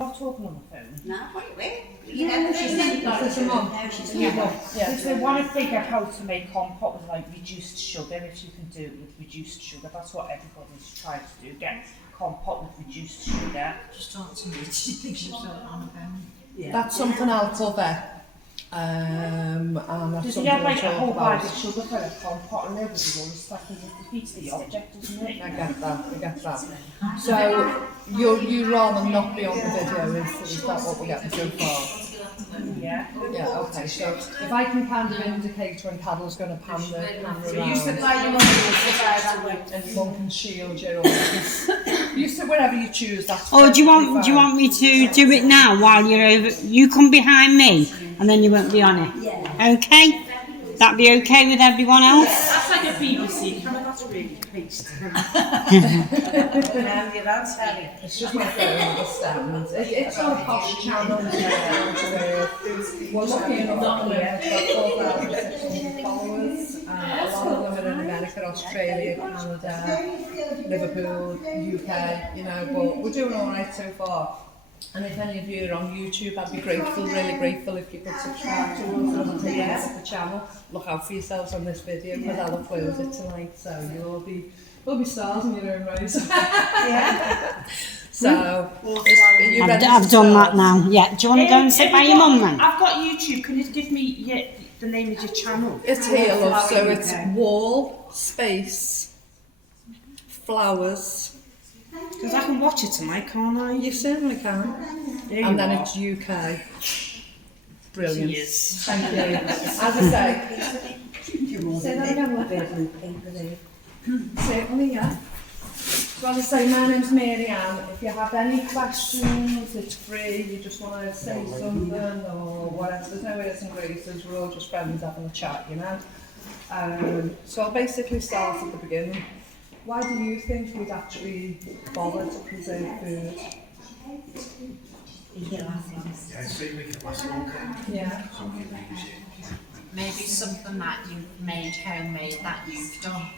Not talking on the phone. No, what are you She's a mum. She's So what if they get how to make compote with like reduced sugar, if you can do it with reduced sugar? That's what everybody's trying to do, get compote with reduced sugar. Just talk to me, she thinks she's on the phone. Yeah. That's something I'll cover. And that's Does he something have like we'll a whole talk bag about. of sugar for a compote and everything always stuff and it defeats the object, doesn't it? I get that. So you rather not be on the video, is that what we're getting so far? Yeah. Yeah, okay, so if I can pan the indicator and Carol's going to pan the camera So you around, supply your mum with that way. and Mum can shield you, or you sit wherever you choose, that's Or do you perfectly want me to do it now while you're over? You come behind me, and then you won't be on it. Yeah. Okay? That be okay with everyone else? That's like a BBC camera, that's really paced. It's just my phone understand. It's not a posh channel. We're lucky enough that we've got 4,600 followers. A lot of them are in America, Australia, Canada, Liverpool, UK, you know, but we're doing all right so far. And if any of you are on YouTube, I'd be grateful, really grateful if you could subscribe to us and take a look at the channel. Look out for yourselves on this video because I'll upload it tonight, so you'll be stars in your own right. Yeah. So, I've done that now. Yeah. Do you want to go and sit by your mum then? I've got YouTube, can you give me the name of your channel? It's here, love, so it's wall, space, flowers. Because I can watch it tonight, can't I? You certainly can. And then it's UK. Brilliant. Cheers. Thank you. As I say, say that again, love. Certainly, yeah. So as I say, my name's Mary Ann. If you have any questions, it's free, you just want to say something or whatever, there's no airs and graces, we're all just friends having a chat, you know. So I'll basically start at the beginning. Why do you think we'd actually bother to preserve food? Yeah, maybe something that you've made homemade that you've done.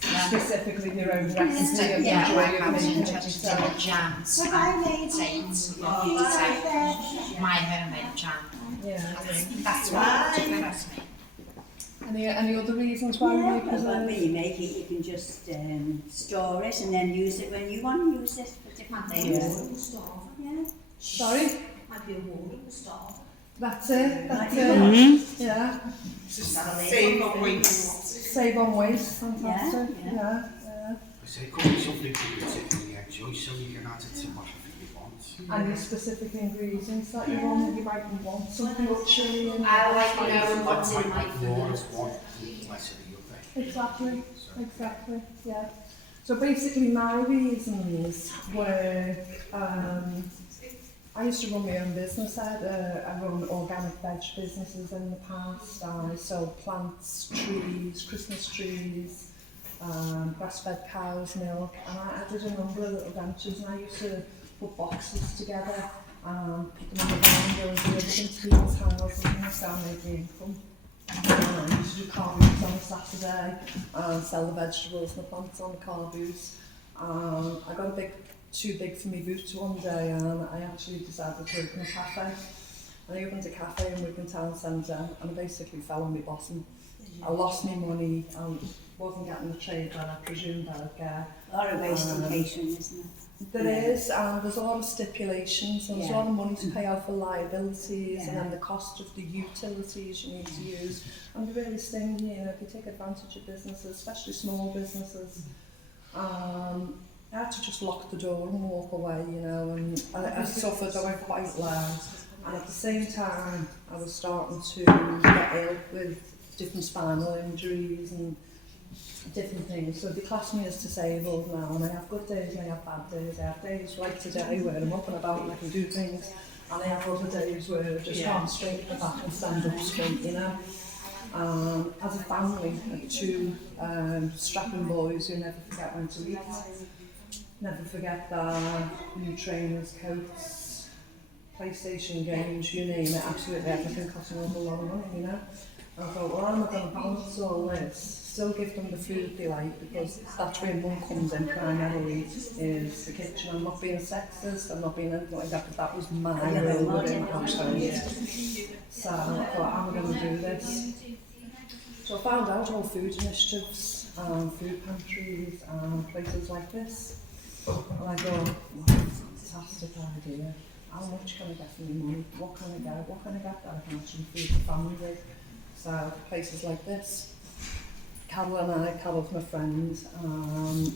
Yeah. Specifically your own recipe Instead, of yeah, enjoying like it having making it vegetable yourself. jams and dates, my homemade jam. Yeah. That's what interests me. Any other reasons why we Yeah, make well, preserve? when you make it, you can just store it and then use it when you want to use it for different things. Yeah. Sorry? Might be a wall in the stall. That's it. Yeah. Save on waste. Save on waste. Fantastic. Yeah. So it could be something to do with the egg choice, so you can add it to whatever you want. And your specific ingredients that you want, you might want something with chilli and I like knowing what's in my More food. is one, less of the other. Exactly, yeah. So basically my reasons were, I used to run my own business. I run organic veg businesses in the past. I sold plants, trees, Christmas trees, grass-fed cows, milk, and I did a number of little ventures, and I used to put boxes together and put them in the van and go and deliver them to people's houses, and that's how I made my income. I used to do car boots on a Saturday and sell the vegetables and the plants on the car boots. I got too big for me boots one day, and I actually decided to open a cafe. And I opened a cafe in Wigan Town Centre, and I basically fell on my bottom. I lost my money, I wasn't getting the trade that I presumed I'd get. Or a waste of catering, isn't it? There is, and there's a lot of stipulations, and there's a lot of money to pay out for liabilities, and then the cost of the utilities you need to use. And they're really stingy, you know, if you take advantage of businesses, especially small businesses. I had to just lock the door and walk away, you know, and I suffered, I went quite loud. And at the same time, I was starting to get ill with different spinal injuries and different things. So they class me as disabled now, and I have good days and I have bad days. I have days like today where I'm up and about and I can do things, and I have other days where I just can't straighten the back and stand up straight, you know. As a family, I have two strapping boys who never forget when to eat, never forget their new trainers, coats, PlayStation games, you name it, absolutely everything costs an awful lot of money, you know. I thought, well, how am I going to balance all this? Still give them the food they like, because that's where mum comes in primarily, is the kitchen. I'm not being sexist, I'm not being anything like that, but that was my role within the household. So I thought, how am I going to do this? So I found out all food initiatives, food pantries, and places like this. And I thought, wow, that's a fantastic idea. How much can I get for my money? What can I get? What can I get that I can actually feed the family with? So places like this. Carol's my friend,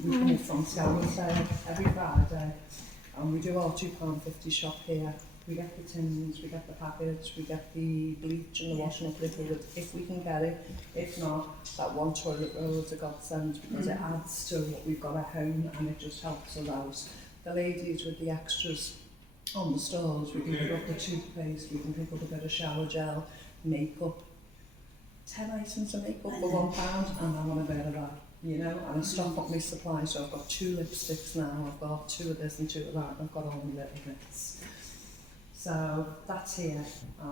we come in from Scammerdale every Friday, and we do our £2.50 shop here. We get the tins, we get the packets, we get the bleach and the washing up liquid if we can get it. If not, that one toilet roll is a godsend, because it adds to what we've got at home and it just helps us out. The ladies with the extras on the stores, we can pick up the toothpaste, we can pick up a bit of shower gel, makeup. 10 items of makeup for £1, and I want a bit of that, you know, and I stock up my supply, so I've got 2 lipsticks now, I've got 2 of this and 2 of that, and I've got all my little bits. So that's here.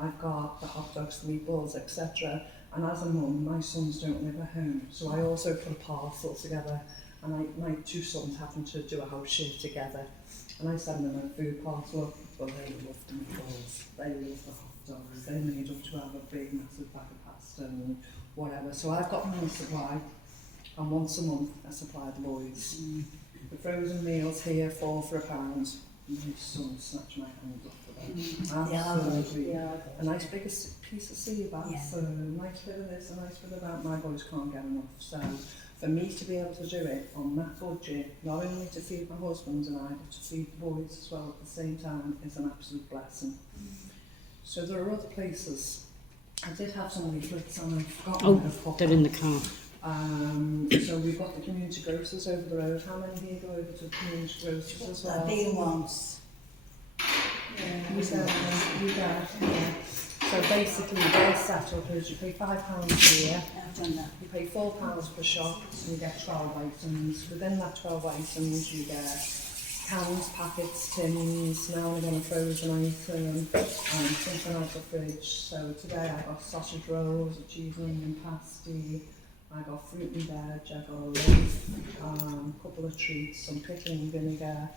I've got the hot dogs, the meatballs, etc. And as a mum, my sons don't live at home, so I also put a parcel together, and my 2 sons happen to do a house share together, and I send them a food parcel. Well, they love the meatballs, they love the hot dogs, they made up to have a big massive bag of pasta and whatever. So I've got my supply, and once a month I supply the boys. The frozen meals here, 4 for £1. My son snatched my hand off for them. Absolutely. A nice big piece of sea bass, a nice bit of this, a nice bit of that. My boys can't get enough. So for me to be able to do it on that budget, not only to feed my husband and I, but to feed the boys as well at the same time, is an absolute blessing. So there are other places. I did have some leaflets and I've forgotten to pop they're in the car. So we've got the community grocers over the road. How many here go over to the community grocers as well? I've been once. You go. So basically their setup is you pay £5 a year, I've done that. you pay £4 per shop, and you get 12 items. Within that 12 items you get cans, packets, tins, now and again a frozen item, something out the fridge. So today I got sausage rolls, a cheese and onion pasty, I got fruit and veg, I got a loaf, a couple of treats, some pickling vinegar,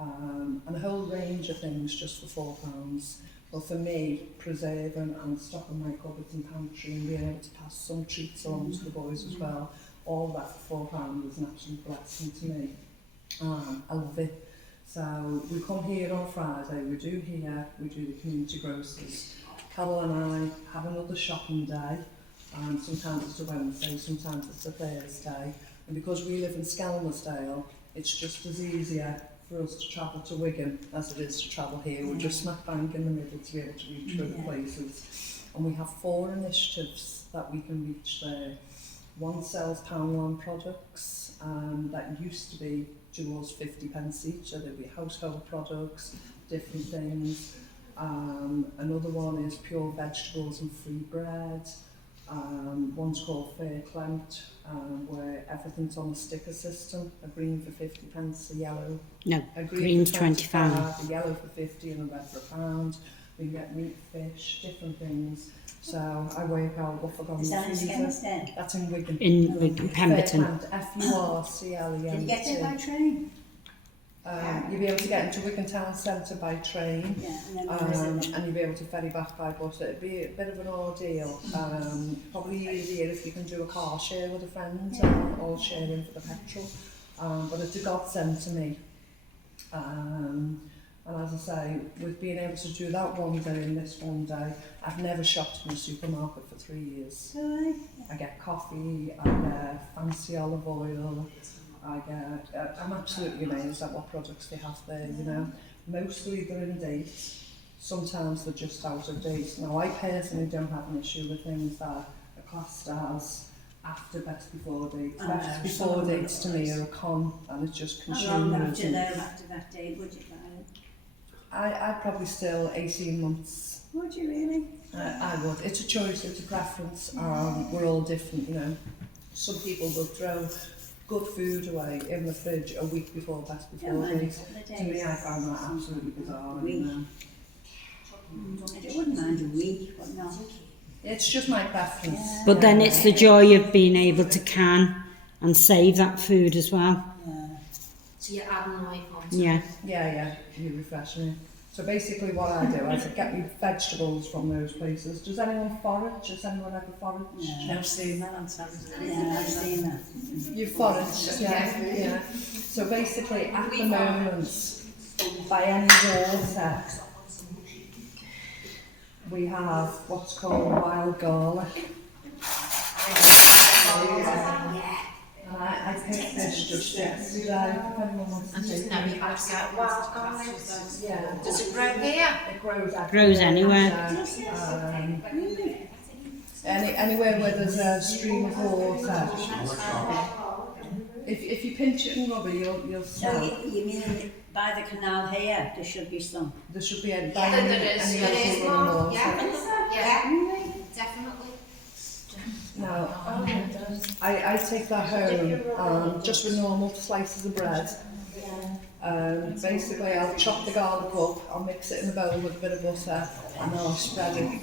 and a whole range of things just for £4. Well, for me, preserving and stocking my cupboards and pantry and being able to pass some treats along to the boys as well, all that for £4 is an absolute blessing to me. I love it. So we come here on Friday, we do the community grocers. Carol and I have another shopping day, and sometimes it's a Wednesday, sometimes it's a Thursday. And because we live in Skelmersdale, it's just as easier for us to travel to Wigan as it is to travel here. We're just smack bang in the middle to be able to reach other places. And we have 4 initiatives that we can reach there. One sells Poundland products that used to be towards 50p each, so there'd be household products, different things. Another one is pure vegetables and free bread. One's called Fair Clout, where everything's on a sticker system, a green for 50p, a yellow. No, A green's for 25. A yellow for 50 and a red for £1. We can get meat, fish, different things. So I work out what I've got in Is the that in freezer. Skelmersdale? That's in Wigan. In Wigan, Pemberton. F-U-R-C-L-E-M-T. Did you get it by train? You'll be able to get into Wigan Town Centre by train, Yeah, and then where is it then? and you'll be able to ferry back by bus. It'd be a bit of an ordeal. Probably easier if you can do a car share with a friend, or sharing for the petrol. But it's a godsend to me. And as I say, with being able to do that one day and this one day, I've never shopped in a supermarket for 3 years. Right. I get coffee, I get fancy olive oil, I'm absolutely amazed at what products they have there, you know. Mostly they're in date, sometimes they're just out of date. Now I personally don't have an issue with things that are classed as after best before dates. Best before dates to me are a con, and it's just How long after consumerism. after that date would you buy it? I'd probably still 18 months. Would you really? I would. It's a choice, it's a preference. We're all different, you know. Some people will throw good food away in the fridge a week before best before date. To me, I find that absolutely bizarre. I wouldn't mind a week, but not. It's just my preference. But then it's the joy of being able to can and save that food as well. So you're adding life on. Yeah. Yeah, you're refreshing it. So basically what I do is I get me vegetables from those places. Does anyone forage? Does anyone ever forage? Yeah. I've seen that on television. Yeah, I've seen that. You forage, yeah. So basically at the moment, by any water, we have what's called wild garlic. And I picked this just yesterday. If anyone wants to And just take know it. you have to get wild garlic. Yeah. Does it grow here? It grows everywhere. Grows anywhere. Anywhere where there's a stream of water. If you pinch it and rub it, you'll So smell. you mean by the canal here, there should be some? There should be a There is. There is more. water. Yeah, definitely. Now, I take that home just with normal slices of bread. Basically, I'll chop the garlic up, I'll mix it in a bowl with a bit of butter, and I'll spread it.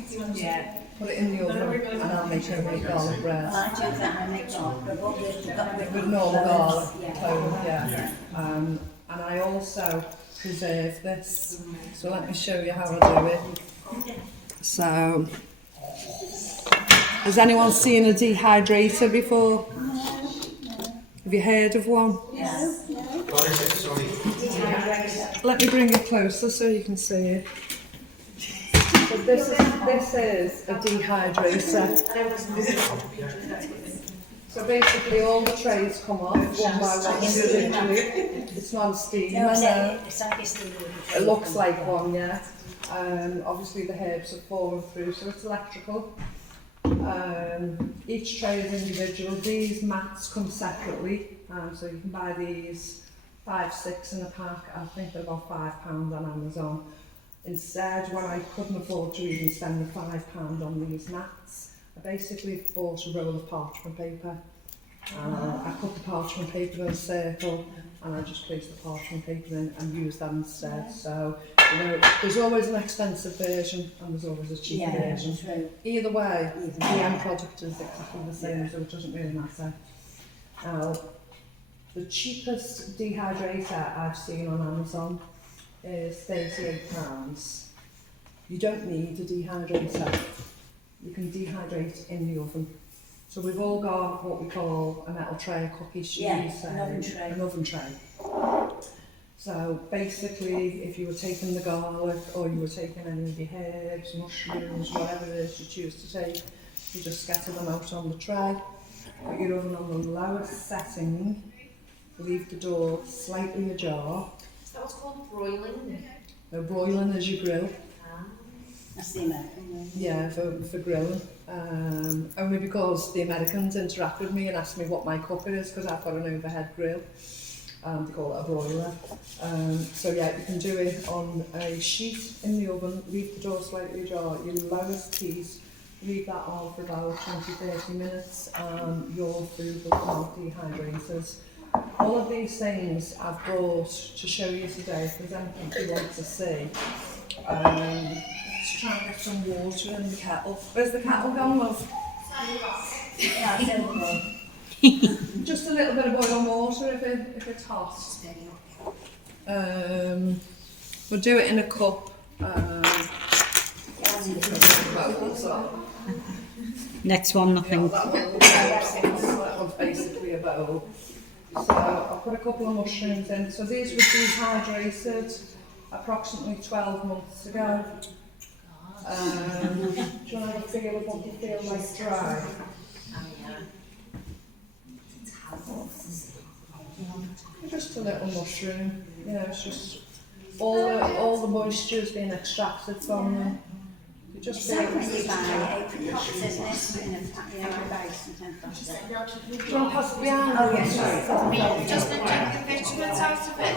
Put it in the oven, and I'll make homemade garlic bread. Well, I do that, I make With normal garlic, and I also preserve this. So let me show you how I do it. So, has anyone seen a dehydrator before? Have you heard of one? What is it? Sorry. Let me bring it closer so you can see it. So this is a dehydrator. So basically all the trays come off one by one individually. It's not a steamer, no. It's like a steamer. It looks like one, yeah. Obviously the herbs have fallen through, so it's electrical. Each tray is individual. These mats come separately, so you can buy these 5, 6 in a pack. I think they're about £5 on Amazon. Instead, when I couldn't afford to even spend the £5 on these mats, I basically bought a roll of parchment paper. I cut the parchment paper in a circle, and I just placed the parchment paper in and used that instead. So, you know, there's always an expensive version and there's always a cheap version. True. Either way, the end product is exactly the same, so it doesn't really matter. Now, the cheapest dehydrator I've seen on Amazon is £38. You don't need a dehydrator. You can dehydrate in the oven. So we've all got what we call a metal tray, a cookie sheet, an oven tray. An oven tray. So basically, if you were taking the garlic or you were taking any of your herbs, mushrooms, whatever it is you choose to take, you just scatter them out on the tray, put your oven on the lowest setting, leave the door slightly ajar. Is that what's called broiling? Broiling is your grill. That's the American way. Yeah, for grilling. Only because the Americans interact with me and ask me what my cooker is, because I've got an overhead grill. They call it a broiler. So yeah, you can do it on a sheet in the oven, leave the door slightly ajar, your lowest heat, leave that on for about 20-30 minutes, and your food will come out dehydrated. All of these things I've brought to show you today, if there's anything you want to see. Let's try and get some water in the kettle. Where's the kettle gone, love? Just a little bit of boiling water if it's hot. We'll do it in a cup. Next one, nothing. That one's basically a bowl. So I'll put a couple of mushrooms in. So these were dehydrated approximately 12 months ago. Do you want to have a feel of what you feel like dry? Just a little mushroom. You know, it's just all the moisture's been extracted from them. You just It's feel like when you buy apricots, isn't it? In a pack, you know, you buy sometimes plastic. Do you want to pass it behind? Oh, yeah, sorry. Just to take the vitamins out of it.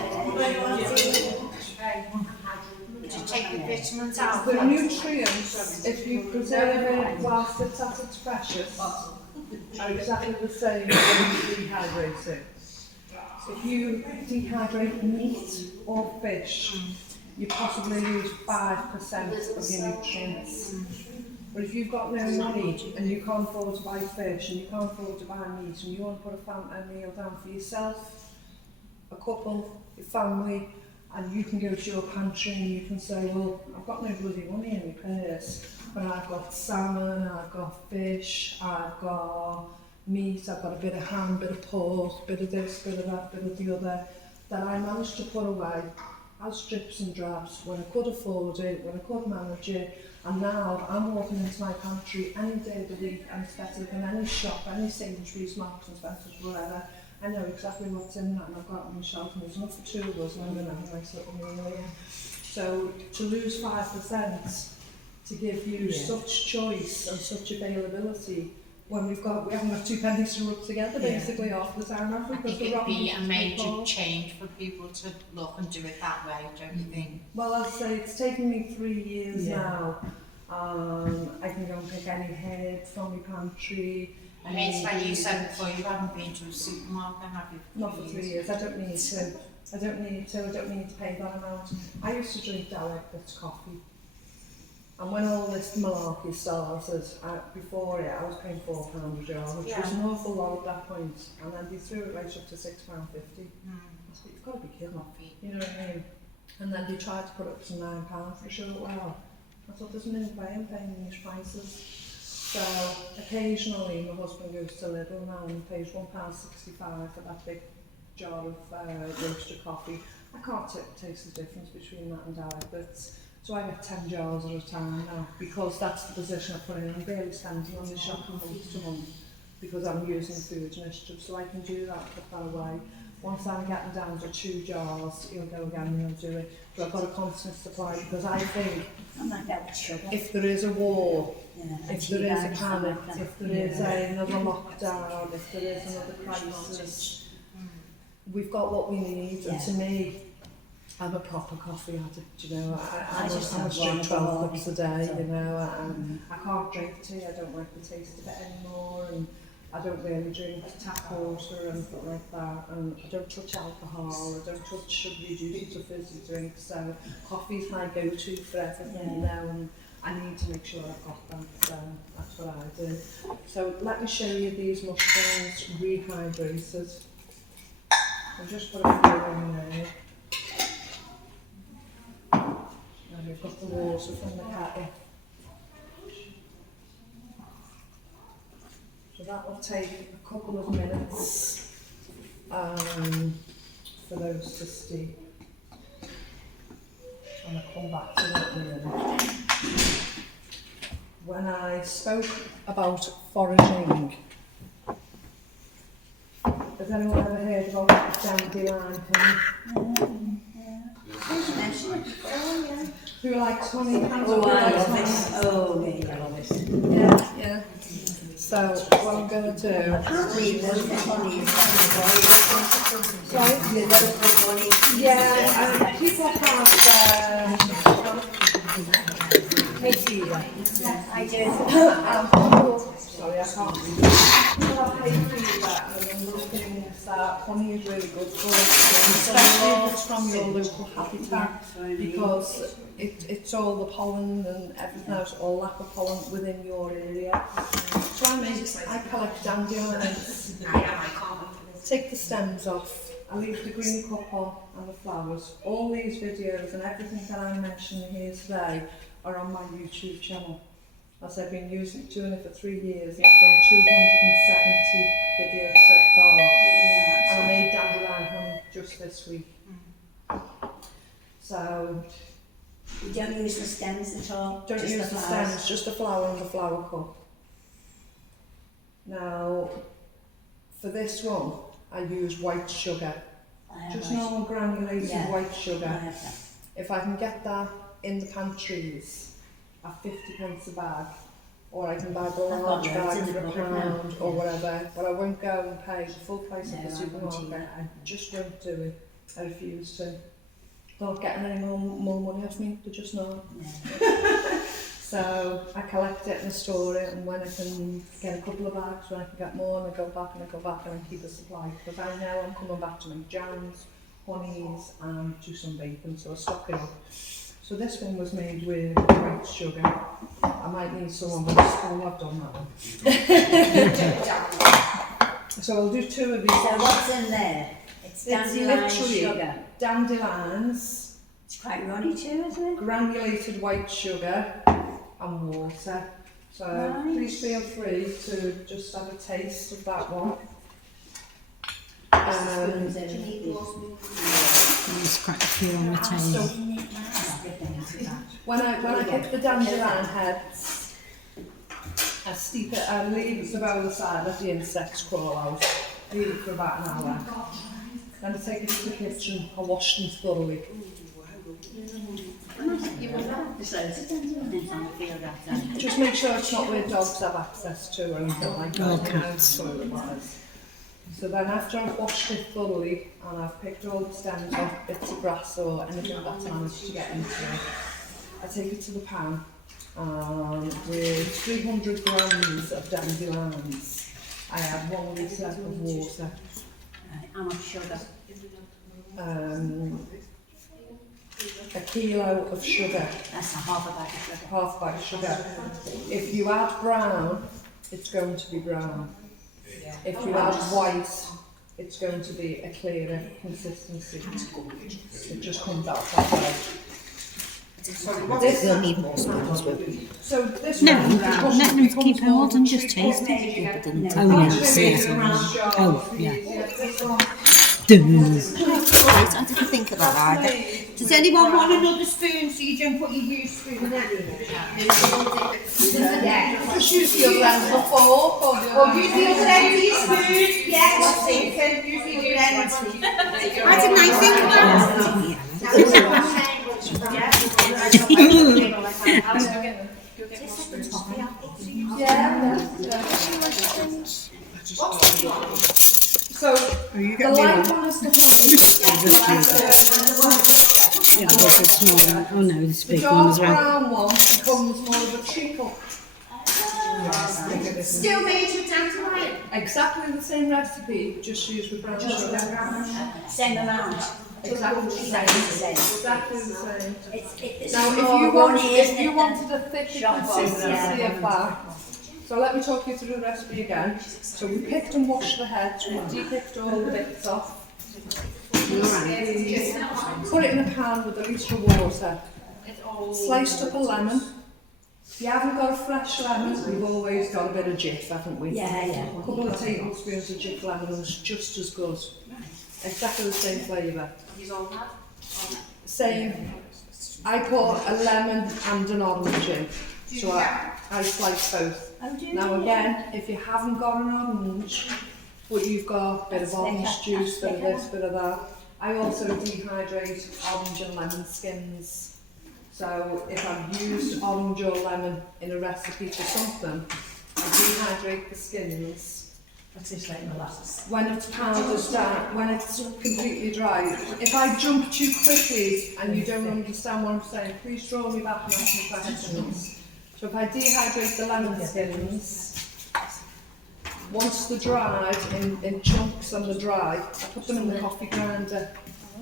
To take the vitamins out. The nutrients, if you preserve it whilst it's at its freshest, are exactly the same as when you dehydrate it. If you dehydrate meat or fish, you possibly lose 5% of your nutrients. But if you've got no money and you can't afford to buy fish and you can't afford to buy meat and you want to put a meal down for yourself, a couple, your family, and you can go to your pantry and you can say, well, I've got no bloody money in my purse, but I've got salmon, I've got fish, I've got meat, I've got a bit of ham, bit of pork, bit of this, bit of that, bit of the other, that I managed to put away as strips and drabs when I could afford it, when I could manage it, and now I'm walking into my pantry any day of the week and it's better than any shop, any Sainsbury's, Marks and Spencer's, whatever. I know exactly what's in that and I've got it on the shelf and there's enough for two of us and I'm going to have a nice little meal here. So to lose 5% to give you such choice and such availability when we haven't got two pennies to rub together basically half the time, have we? I think it'd be a major change for people to look and do it that way, don't you think? Well, I'd say it's taken me 3 years now. I can go and pick any herb from my pantry. I mean, it's like you said before, you haven't been to a supermarket, have you? Not for 3 years. I don't need to. I don't need to pay that amount. I used to drink Dalek's coffee. And when all this malarkey started, before it, I was paying £4 a jar, which was an awful lot at that point. And then they threw it right up to £6.50. I said, you've got to be kidding me. You know what I mean? And then they tried to put it up to £9 for a short while. I thought, there's no way I'm paying these prices. So occasionally my husband goes to Lidl now and pays £1.65 for that big jar of roasted coffee. I can't taste the difference between that and Dalek, but so I get 10 jars at a time now because that's the position I put in. I'm barely spending on the shop from month to month because I'm using the food initiative, so I can do that, put that away. Once I'm getting down to 2 jars, he'll go again and he'll do it. But I've got a constant supply because I think if there is a war, if there is a panic, if there is another lockdown, if there is another crisis, we've got what we need. And to me, I'm a proper coffee addict, you know. I must drink 12 cups a day, you know. And I can't drink tea, I don't like the taste of it anymore. And I don't really drink tap water or anything like that, and I don't touch alcohol, I don't touch sugary juices or fizzy drinks, so coffee's my go-to for everything, you know, and I need to make sure I've got that, so that's what I do. So let me show you these mushrooms rehydrated. I'll just put a few in there. And we've got the water from the kettle. So that will take a couple of minutes for those to steep. And I'll come back to that in a minute. When I spoke about foraging, has anyone ever heard about dandelion honey? Who likes honey? Oh, I love it. Oh, yeah, I love it. Yeah, yeah. So what I'm going to do... I can't leave those honey. Sorry? Yeah, people have hay fever. I do. Sorry, I can't. People have hay fever and one of the things that honey is really good for, especially if it's from your local habitat, because it's all the pollen and everything else, all lack of pollen within your area. So I collect dandelions, take the stems off, I leave the green cup on and the flowers. All these videos and everything that I'm mentioning here today are on my YouTube channel. As I've been doing it for 3 years, and I've done 270 videos so far. And I made dandelion honey just this week. So You don't use the stems at all? don't just use the flowers? stems, just the flower and the flower cup. Now, for this one, I use white sugar. I have Just white- normal granulated white I sugar. have that. If I can get that in the pantries at 50p a bag, or I can buy the I've large got loads bag in for the £1 cupboard now. or whatever, but I won't go and pay the full price No, at the I won't supermarket. either. I just won't do it. I refuse to. They're not getting any more money off me, they're just not. No. So I collect it and I store it, and when I can get a couple of bags, when I can get more, and I go back and I keep a supply, because I know I'm coming back to make jams, honeys and do some bacon, so I stock it up. So this one was made with white sugar. I might need someone with a spoon. I've done that one. So I'll do 2 of these. So what's in there? It's dandelion literally sugar. Dandelions, It's quite runny too, isn't it? granulated white sugar and water. So Nice. please feel free to just have a taste of that one. Spoons in Do you it. need more spoons? There's quite a few on the table. When I pick the dandelion heads, I steep it, I leave the bowl aside, let the insects crawl out, leave it for about an hour. Then I take it to the kitchen, I wash them thoroughly. There's loads of dandelions on the field outside. Just make sure it's not where dogs have access to or anything like that. Or cats. Toilet-wise. So then after I've washed it thoroughly and I've picked all the stems off, bits of grass or anything that's managed to get into it, I take it to the pan with 300 grams of dandelions. I add 1 litre of water, How much sugar? a kilo of sugar, That's a half a bag of sugar. half bag of sugar. If you add brown, it's going to be brown. If you add white, it's going to be a clearer consistency. It just comes out that way. We'll need more spoons, will we? So this No, one let them keep hold and just taste it. Yeah, but then Oh yeah, see it. Oh yeah. Right, I didn't think of that either. Does anyone want another spoon so you don't put your used spoon in there? Yeah. Just use the other end of the fork or the Or other use the other end of your spoon. Yeah, what's thinking? Use the other end. Why didn't I think of So the light one is the Yeah, there's a small one. Oh no, this The big one dark as well. brown one becomes more of a treacle. Still made with dandelion. Exactly the same recipe, just use the brown sugar. Same amount. Exactly the same. Same. Exactly the same. It's Now, more runny, isn't if you it, wanted a thicker Shop consistency yeah. of that, so let me talk you through the recipe again. So we picked and washed the heads, we de-picked all the bits off. Put it in a pan with a litre of water. Sliced up a lemon. If you haven't got a fresh lemon, we've always got a bit of Jif, haven't we? Yeah, yeah. A couple of tablespoons of Jif lemon is just as good. Exactly the same flavour. Same. I put a lemon and an orange in. So I slice both. Now again, if you haven't got an orange, but you've got a bit of orange juice, bit of this, bit of that. I also dehydrate orange and lemon skins. So if I've used orange or lemon in a recipe for something, I dehydrate the skins. What's this like molasses? When it's powdered down, when it's completely dry. If I jump too quickly and you don't understand what I'm saying, please draw me back and ask me questions. So if I dehydrate the lemon skins, once they're dried in chunks and they're dry, I put them in the coffee grinder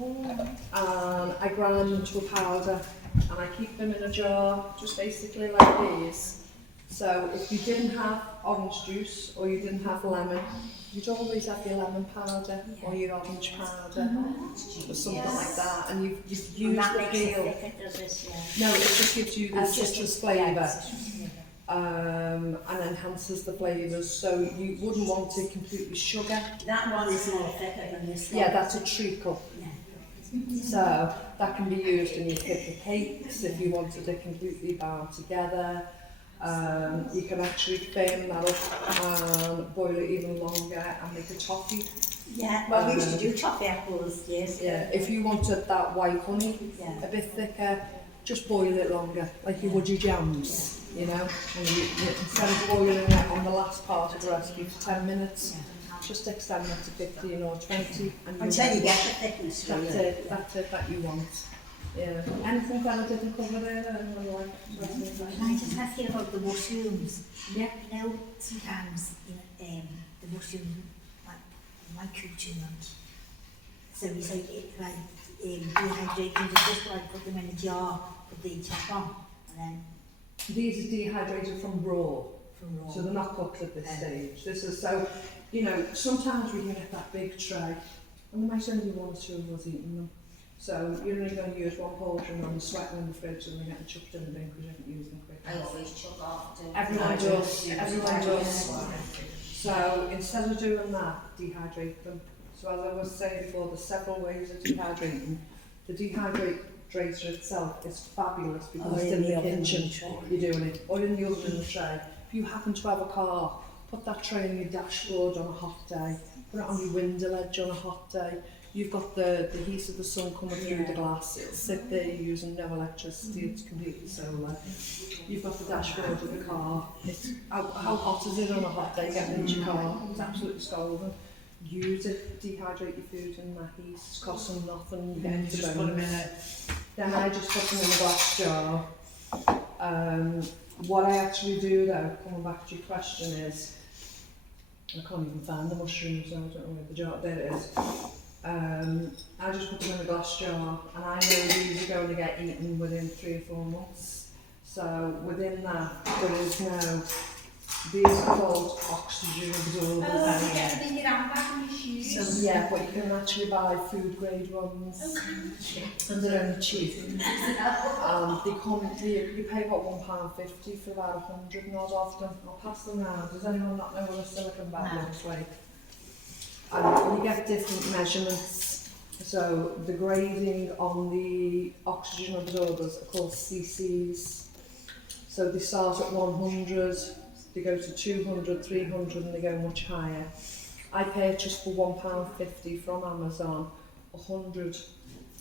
and I grind them to a powder and I keep them in a jar, just basically like these. So if you didn't have orange juice or you didn't have lemon, you'd always have your lemon powder or your orange powder or something like that, and you've used the peel. No, it just gives you the citrus flavour and enhances the flavours. So you wouldn't want it completely sugar. That one is more thicker than this one. Yeah, that's a treacle. So that can be used in your thicker cakes if you wanted it completely bound together. You can actually firm that up and boil it even longer and make a toffee. Yeah, well, we used to do toffee apples, yes. Yeah, if you wanted that white honey Yeah. a bit thicker, just boil it longer, like you would your jams, you know. And you, instead of boiling it on the last part of the recipe for 10 minutes, just extend it to 15 or 20. And Until you get the thickness. That's it that you want. Yeah. Anything that I didn't cover there that anyone like? Can I just ask you about the mushrooms? Yeah. You know, sometimes the mushroom, like, cook too much. So you say, like, dehydrated, you just like put them in a jar, put the top on, and then These are dehydrated from raw, from raw. so they're not cooked at this stage. This is so, you know, sometimes we can get that big tray, and there might only be 1 or 2 of us eating them. So you're only going to use one portion and sweating in the fridge and they're getting chucked in the bin because you haven't used them quick. I always chuck off. Everyone does, everyone does. So instead of doing that, dehydrate them. So as I was saying before, there's several ways of dehydrating. The dehydrator itself is fabulous because it's in the kitchen, you're doing it, or in the oven in the tray. If you happen to have a car, put that tray on your dashboard on a hot day, put it on your window ledge on a hot day. You've got the heat of the sun coming through the glass, it'll sit there using no electricity, it's completely solar. You've got the dashboard of the car, it's, how hot is it on a hot day getting into your car? It's absolutely scalding. Use it, dehydrate your food in that heat, it's costing nothing, you get into Just put them in a... Then I just put them in a glass jar. What I actually do though, coming back to your question is, I can't even find the mushrooms, so I don't know where the jar, there it is. I just put them in a glass jar and I know these are going to get eaten within 3 or 4 months. So within that, there is no, these are called oxygen absorbers. So yeah, but you can actually buy food grade ones and they're only cheap. They come, you pay about £1.50 for about 100 and odd of them. I'll pass them round. Does anyone not know what a silicone bag looks like? And you get different measurements. So the grading on the oxygen absorbers are called cc's. So they start at 100, they go to 200, 300 and they go much higher. I purchased for £1.50 from Amazon 100,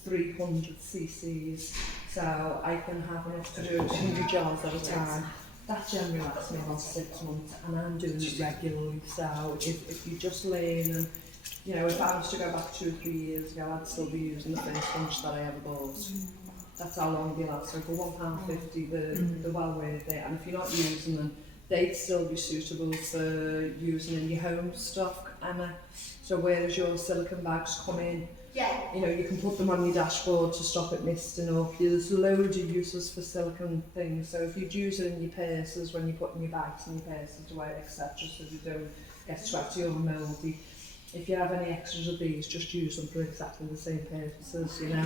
300 cc's. So I can have enough to do 200 jars at a time. That generally lasts me about 6 months and I'm doing it regularly. So if you just learn and, you know, if I was to go back 2 or 3 years ago, I'd still be using the first bunch that I ever bought. That's how long they last. So for £1.50, they're well worth it. And if you're not using them, they'd still be suitable for using in your home stock, Emma. So whereas your silicone bags come in, you know, you can put them on your dashboard to stop it misting up. There's loads of uses for silicone things. So if you'd use it in your purses when you're putting your bags and your purses away, etc., so you don't get sweaty or mouldy. If you have any extras of these, just use them for exactly the same purposes, you know.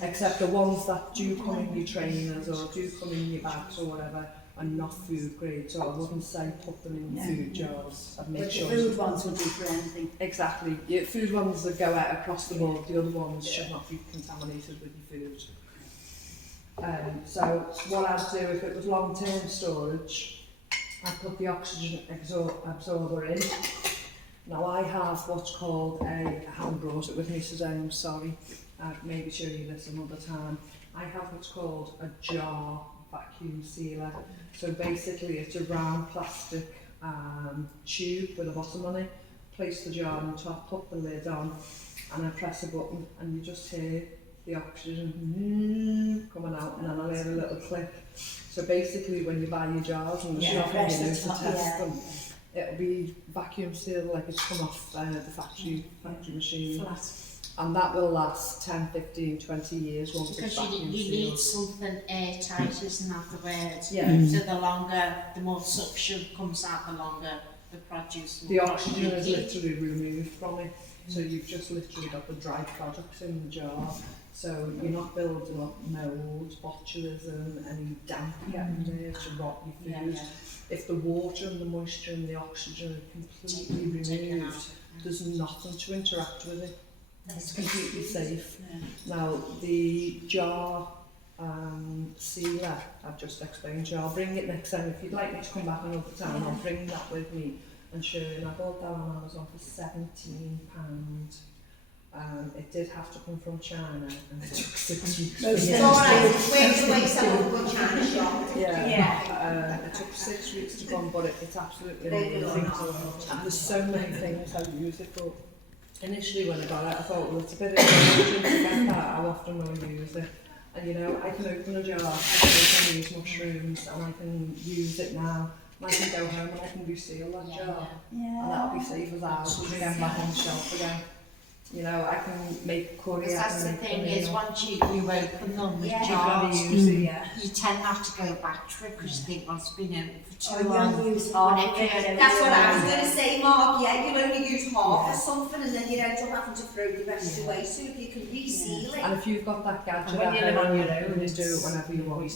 Except the ones that do come in your trainers or do come in your bags or whatever are not food grade. So I wouldn't say put them in food jars. I'd make sure. The food ones would be for anything. Exactly. Your food ones that go out across the board, the other ones should not be contaminated with your food. So what I'd do if it was long-term storage, I'd put the oxygen absorber in. Now I have what's called I haven't brought it with me today, I'm sorry. I'll maybe show you this another time. I have what's called a jar vacuum sealer. So basically it's a round plastic tube with a bottom on it. Place the jar on top, put the lid on, and I press a button and you just hear the oxygen coming out, and then I'll hear a little click. So basically when you buy your jars and the shop and you know to test them, it'll be vacuum sealed like it's come off the factory machine. And that will last 10, 15, 20 years once it's Because vacuum you sealed. need something airtight, isn't that the word? Yeah. So the longer, the more suction comes out, the longer the produce will The oxygen is heat. literally removed from it, so you've just literally got the dry products in the jar. So you're not building up mould, botulism, any damp getting there to rot your food. If the water and the moisture and the oxygen are completely removed, there's nothing to interact with it. It's completely safe. Now the jar sealer, I've just explained to you, I'll bring it next time. If you'd like me to come back another time, I'll bring that with me and show you. And I bought that on Amazon for £17. It did have to come from China and it took 6 weeks. It's alright, it's way some good China shop. It took 6 weeks to come, but it's absolutely amazing. There's so many things I use it for. Initially when I got it, I thought, well, it's a bit of a to get that, how often will I use it? And you know, I can open a jar, I can open these mushrooms, and I can use it now. And I can go home and I can reseal that jar. And that'll be safe as ours, and then back on the shelf again. You know, I can make curry. Because I that's can the make thing paneer. is, once you open them with Yeah, jars, you use it, yeah. you tend not to go back to it because you think, well, it's been out for Or too you long. only use Or half if of it, you- don't That's you? what I was going to say, Mark. Yeah, you'll only use half Yeah. or something, and then you end up having to throw the rest away. So if you can reseal And it, if you've got that gadget And when at you live on home, your own, you do it it's- whenever you want.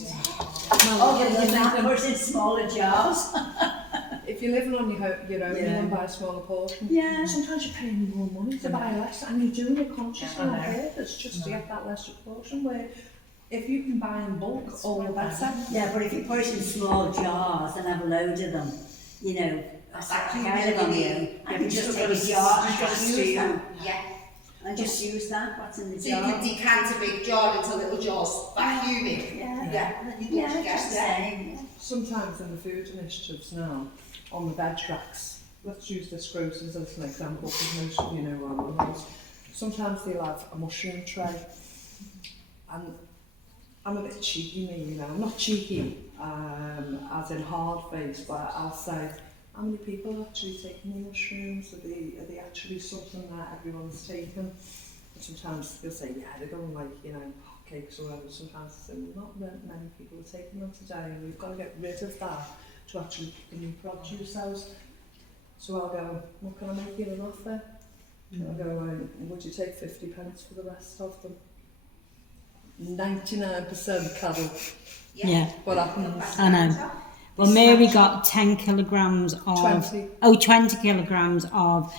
Oh, but you're not put in smaller jars. If you're living on your own, you Yeah. can buy a smaller portion. Yeah. Sometimes you're paying more money to buy less, and you're doing it consciously Yeah, I on know. purpose just to get that less proportion. Where if you can buy in bulk, all the better. Yeah, but if you put it in small jars and have a load of them, you know, That's like actually I live on really my own, I can just You've take got a jar and just use them. yeah. And just use that, what's in the So you jar. could decant a big jar into little jars, vacuum it. Yeah. Yeah, and then you do Yeah, it again. just Yeah. saying. Sometimes in the food initiatives now, on the veg racks, let's use this groceries as an example because most of you know what I'm on. Sometimes they'll have a mushroom tray, and I'm a bit cheeky, me, you know. I'm not cheeky, as in hard face, but I'll say, how many people are actually taking the mushrooms? Are they actually something that everyone's taking? And sometimes they'll say, yeah, they're going like, you know, hotcakes or whatever. Sometimes they say, well, not that many people are taking them today, and we've got to get rid of that to actually put the new produce out. So I'll go, what can I make you an offer? I'll go, would you take 50 pence for the rest of them? 99% cattle. Yeah, What happens? I know. Well, Mary got 10 kilograms of 20. 20 kilograms of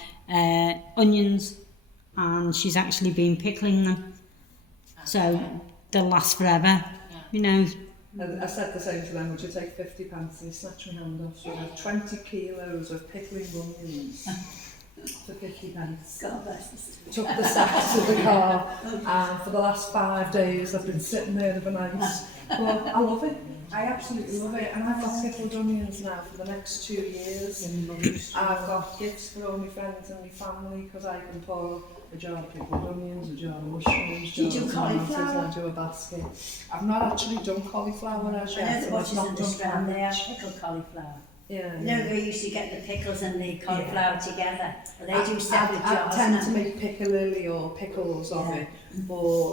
onions, and she's actually been pickling them, so they'll last forever. You know, And I said the same to them, would you take 50 pence? And he snatched my hand off. So I have 20 kilos of pickling onions for 50 pence. God bless us. Took the sacks to the car, and for the last 5 days I've been sitting there overnight. But I love it. I absolutely love it. And I've got pickled onions now for the next 2 years. I've got gifts for all my friends and my family because I can pour a jar of pickled onions, a jar of mushrooms, Do you jar do of tomatoes, cauliflower? and I do a basket. I've not actually done cauliflower as I yet. know the and I've butchers not in the done Strand, they have cabbage. pickled cauliflower. Yeah, You know, they used to get the pickles and the cauliflower together. But they do I separate jars tend to now. make piccalilli or pickles of Yeah. it, but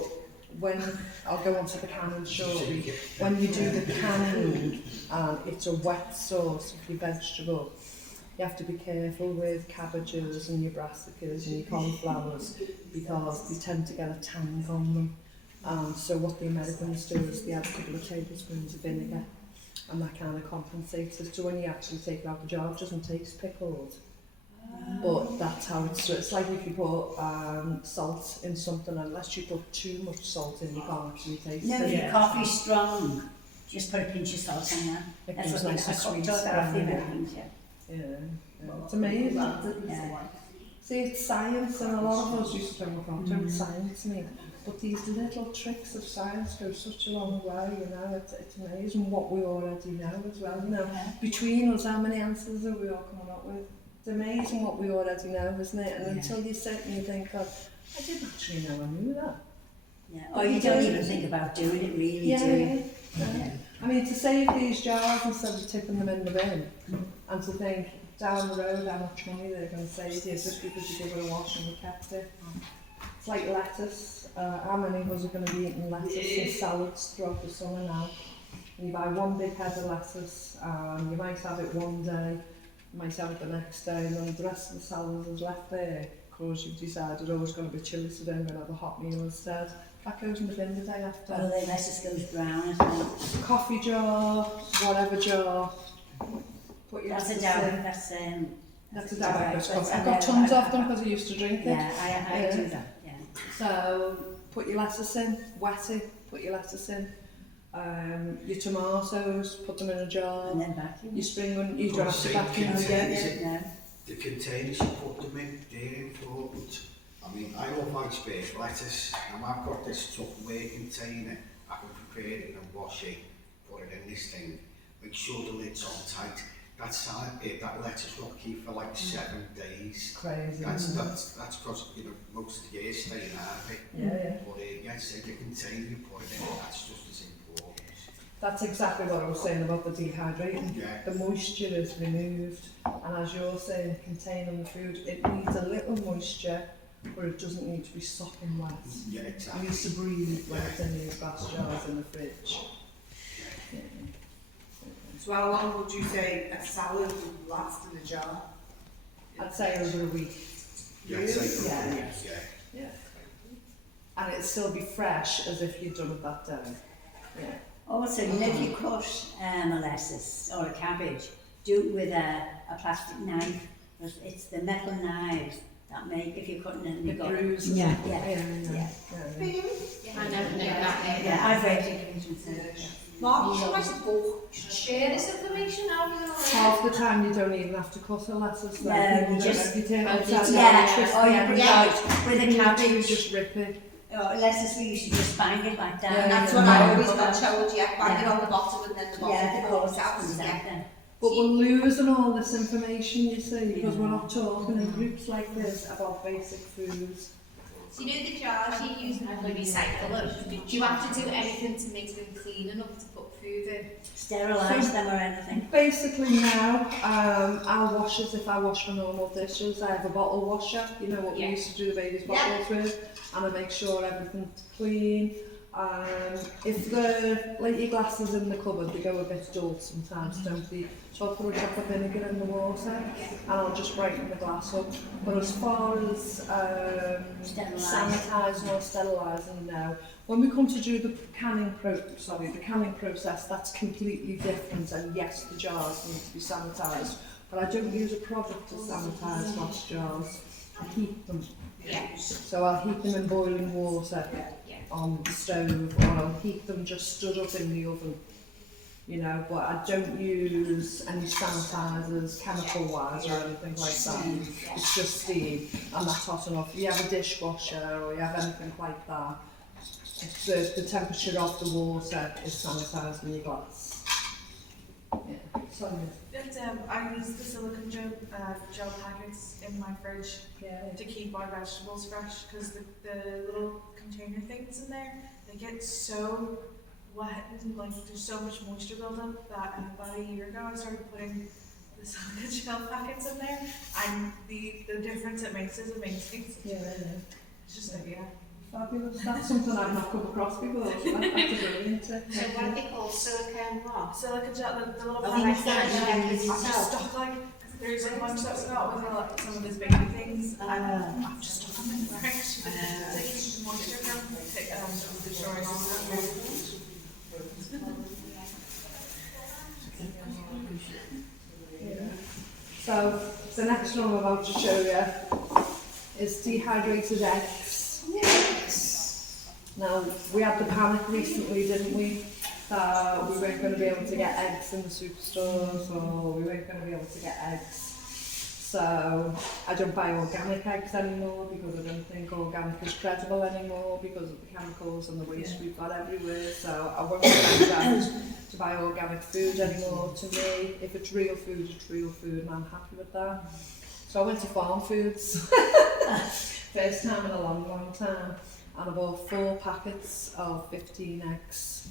when I'll go on to the canning shortly, when you do the canning and it's a wet sauce of your vegetable, you have to be careful with cabbages and your brassicas and your cauliflowers because they tend to get a tang on them. So what the Americans do is they add a couple of tablespoons of vinegar, and that kind of compensates it. So when you actually take it out the jar, it doesn't taste pickled. But that's how it's like if you put salt in something, unless you put too much salt in, you can't actually taste No, if it. your coffee's strong, just put a pinch of salt in there. It That's comes what nice and I sweet. taught that off the Americans, yeah. Yeah, it's amazing. Yeah. See, it's science, and a lot of us used to think, don't science me. But these little tricks of science go such a long way, you know, it's amazing what we already know as well, you know. Between us, how many answers are we all coming up with? It's amazing what we already know, isn't it? And until you sit and you think, God, I didn't actually know I knew that. Yeah. Or you don't even think about doing it, really, do you? Yeah. I mean, to save these jars instead of tipping them in the bin, and to think down the road how much money they're going to save you just because you give it a wash and you kept it. It's like lettuce. How many of us are going to be eating lettuce and salads throughout the summer now? And you buy one big head of lettuce, you might have it one day, you might have it the next day, and then the rest of the salad is left there because you've decided, oh, it's going to be chilly today, I'm going to have a hot meal instead. That goes in the bin the day after. Oh, the lettuce goes brown, isn't it? Coffee jar, whatever jar. Put your That's a lettuce dower, in. that's a dower. that's I've got tons of them because I used to drink it. Yeah, I do that, yeah. So put your lettuce in, wet it, put your lettuce in. Your tomatoes, put them in a jar. And then vacuum. Your spring onion, you don't have to vacuum them again. No. The containers you put them in, they're important. I mean, I love my space lettuce, and I've got this Tupperware container. I can prepare it and wash it, put it in this thing, make sure the lid's on tight. That lettuce will keep for like 7 days. Crazy. That's because, you know, most of the year staying out of it. Yeah. But yeah, so the container you put it in, that's just as important. That's exactly what I was saying about the dehydrating. Yeah. The moisture is removed, and as you're saying, containing the food, it needs a little moisture, where it doesn't need to be sopping wet. Yeah, I exactly. used to breathe when it's in these glass jars in the fridge. Yeah. So how long would you say a salad would last in a jar? I'd say over a week. Yeah, I'd say Yeah. yeah. Yeah. And it'd still be fresh as if you'd done it that day. Yeah. Also, you know, if you cut a lettuce or a cabbage, do it with a plastic knife. Because it's the metal knives that make, if you're cutting it, The you've got... bruise. Yeah. Yeah. Yeah. Really? I don't know that. Yeah, I've read it. Mark, you should write a book. You should share this information now with them. Half the time you don't even have to cut a lettuce. No, Like, you you just- if you take it Oh, outside, Yeah, twist or the you end bring Yeah. out with a you cabbage. just rip it. Or lettuce, we used to just bang it like that. Yeah, And that's yeah. what I always got told, yeah, bang it Yeah. on the bottom and then the bottom Yeah, the falls course out. comes out Yeah. then. But we're losing all this information, you see, because Yeah. we're not talking in groups like this about basic foods. So you know the jars you use and recycle them, do you have to do anything to make them clean enough to put food in? Sterilise them or anything. Basically now, our washers, if I wash my normal dishes, I have a bottle washer, you know what we Yeah. used to do the baby's Yeah. bottles with, and I make sure everything's clean. If the lady glasses in the cupboard, they go a bit dull sometimes, don't they? So I'll put a drop of vinegar in the water, and I'll just brighten the glass up. But as far as sanitising or sterilising now, when we come to do the canning process, that's completely different. And yes, the jars need to be sanitised, but I don't use a product to sanitise glass jars. I heat them. Yeah. So I'll heat them in boiling water on the stove, or I'll heat them just stood up in the oven. You know, but I don't use any sanitisers, chemical wise, or anything like that. It's just steam, and that's hot enough. If you have a dishwasher or you have anything like that, the temperature of the water is sanitised in your glass. Yeah. Sorry. I use the silicone gel packets in my fridge Yeah. to keep our vegetables fresh because the little container things in there, they get so wet and like there's so much moisture buildup that about a year ago I started putting the silicone gel packets in there, and the difference it makes is amazing. Yeah. It's just like, yeah. Fabulous. That's something I've not come across before. That's a brilliant tip. So what are they called? Silicone what? Silicone gel, the little I think packets that that you use I've just yourself. stuck like, there's a bunch that's got with like, some of these baby things, and I've just stuck them in the fridge to keep the moisture from destroying all that. So the next one I'm about to show you is dehydrated eggs. Now we had the panic recently, didn't we? That we weren't going to be able to get eggs in the superstores, or we weren't going to be able to get eggs. So I don't buy organic eggs anymore because I don't think organic is credible anymore because of the chemicals and the waste we've got everywhere. So I won't spend out to buy organic food anymore. To me, if it's real food, it's real food, and I'm happy with that. So I went to Farm Foods, first time in a long, long time, and I bought 4 packets of 15 eggs.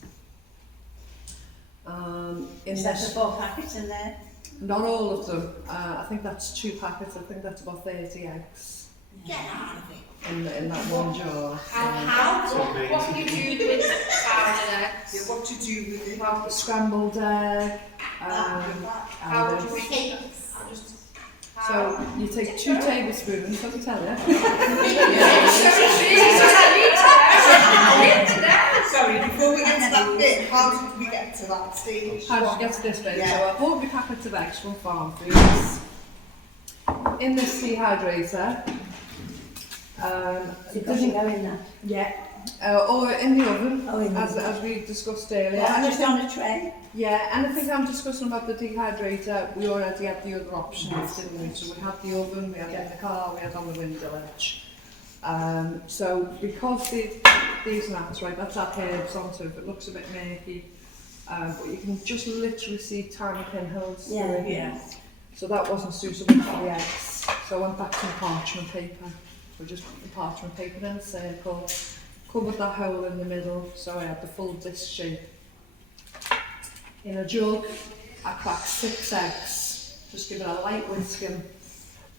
Is that the 4 packets in there? Not all of them. I think that's 2 packets. I think that's about 30 eggs Get out of it. in that one jar. What can you do with powdered eggs? Yeah, what to do with it? About scrambled egg. How and would you make it? so you take 2 tablespoons, let me tell you. Sorry, before we get to that bit, how did we get to that stage? How did you get to this bit? Yeah. So I bought my packets of eggs from Farm Foods. In this dehydrator. It doesn't go in that. Yeah. Or in the oven, Oh, in the as we discussed earlier. Yeah, And just on a tray. yeah, and I think I'm discussing about the dehydrator. We already had the other options, didn't we? So we had the oven, we had it in the car, we had on the window ledge. So because these nuts, right, that's our herbs on, so if it looks a bit murky, but you can just literally see tiny pinholes through it. Yeah. So that wasn't suitable for the eggs. So I went back to the parchment paper. So just put the parchment paper in a circle, covered that hole in the middle, so I had the full disc shape. In a jug, I cracked 6 eggs, just give it a light whisking,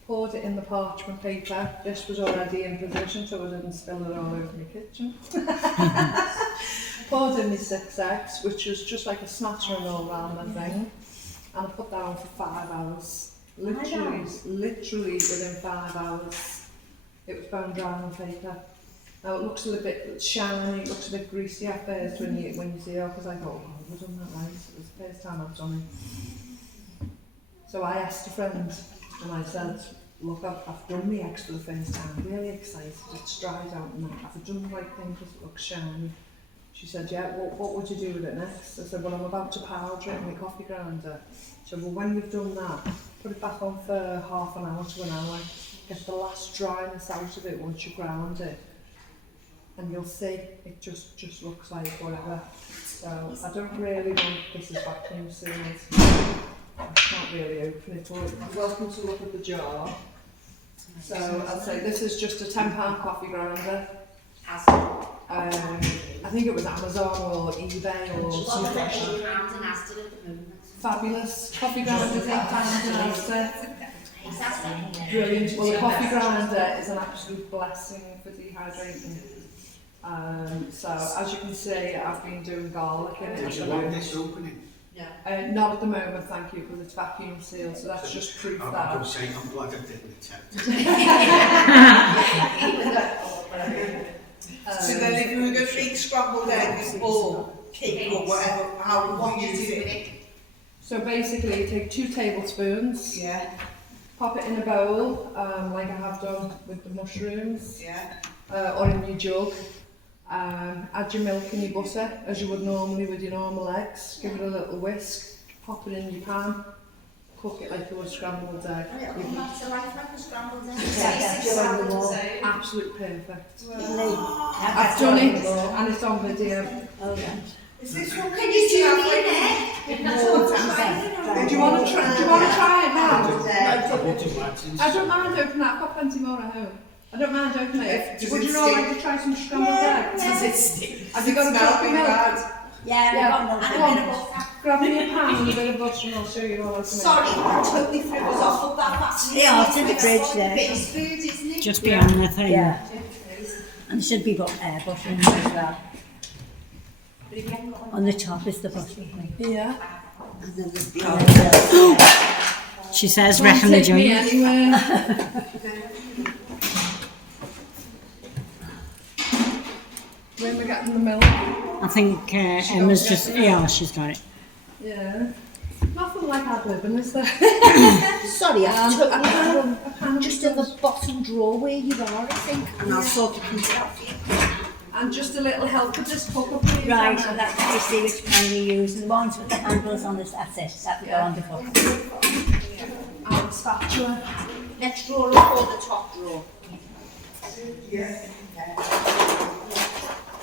poured it in the parchment paper. This was already in position so I didn't spill it all over my kitchen. Poured in my 6X, which was just like a snatcher and all round the thing. And I put that on for 5 hours. Literally within 5 hours, it was bone dry on paper. Now it looks a little bit shiny, it looks a bit greasy at first when you see it, because I thought, oh, I've done that right. It was the first time I've done it. So I asked a friend and I said, look, I've done the eggs for the first time, really excited, it's dried out and that. I've done the right thing because it looks shiny. She said, yeah, what would you do with it next? I said, well, I'm about to powder it in my coffee grinder. She said, well, when you've done that, put it back on for half an hour to an hour. Get the last dryness out of it once you ground it. And you'll see, it just looks like whatever. So I don't really want this is vacuum sealed. I can't really open it. But welcome to look at the jar. So I'd say this is just a £10 coffee grinder. I think it was Amazon or eBay or something like that. Fabulous. Coffee grinder, £8 an Asda. Brilliant. Well, the coffee grinder is an absolute blessing for dehydrating. So as you can see, I've been doing garlic in it. Would you want this opening? Not at the moment, thank you, because it's vacuum sealed, so that's just proof that. I'm saying I'm glad I didn't attempt it. So then if you were going to make scrambled eggs or cake or whatever, how would you use it? So basically you take 2 tablespoons, Yeah, pop it in a bowl, like I have done with the mushrooms, yeah. or in your jug. Add your milk and your butter as you would normally with your normal eggs. Give it a little whisk, pop it in your pan, cook it like you would scrambled egg. Absolutely perfect. I've done it and it's on video. Is this one? Can you do me an egg? Do you want to try it now? I don't mind opening it. I've got plenty more at home. I don't mind opening it. Would you all like to try some scrambled eggs? Does it stick? Have you got a drop of milk? Yeah, And a bit of butter. Grab me a pan and a bit of butter and I'll show you all how to make it. Sorry, I totally threw us off of that fascinating. Yeah, it's in the fridge there. Base food, isn't it? Just beyond the thing. Yeah. And there should be butter in there as well. But if you haven't got one, On the top is the butter. Yeah. And then the She says, reckon the joint. Anywhere. When we're getting the milk. I think Emma's just, yeah, she's got it. Yeah. Nothing like ad-libbing, is there? Sorry, I've totally a pan just in the bottom drawer where you are, I think, and I'll sort of keep it out for you. And just a little help with this cooker, please. Right, Anna. so that's how you see which pan you use. And the ones with the handles on this, that's it. That would go on the cooker. And spatula. next drawer up or the top drawer?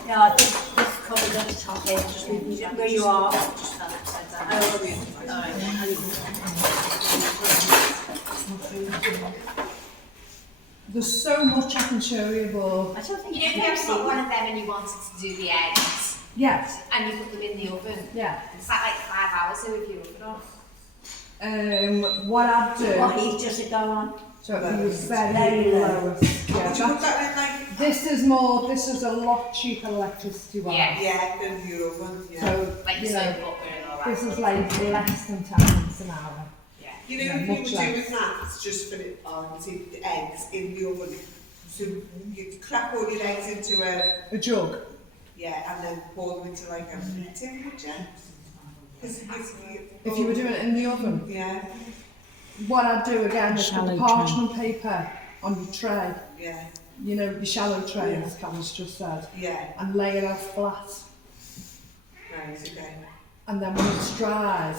No, this covers at the top here, just where you are. Just stand upside down. There's so much I can show you, but I don't think You know, if you ever got one of them and you wanted to do the eggs yes, and you put them in the oven, yeah. it's like 5 hours so if you oven off. What I'd do, what heat does it go on? so it was very low. Yeah, Do you put that's, that in like, this is a lot cheaper electricity wise. Yeah. yeah, than your oven, yeah. So, Like you slow know, butter and all that. this is like less than 10 minutes an hour. You know, Yeah, if you much were less. doing that, it's just for the eggs in the oven. So you crack all your eggs into A jug. and then pour them into like a tin, would you? If you were doing it in the oven. Yeah, What I'd do again is put Shallow the parchment paper on your tray, yeah, you know, the shallow tray, as Callum's just said, yeah. and lay it out flat. Right, okay. And then when it's dried,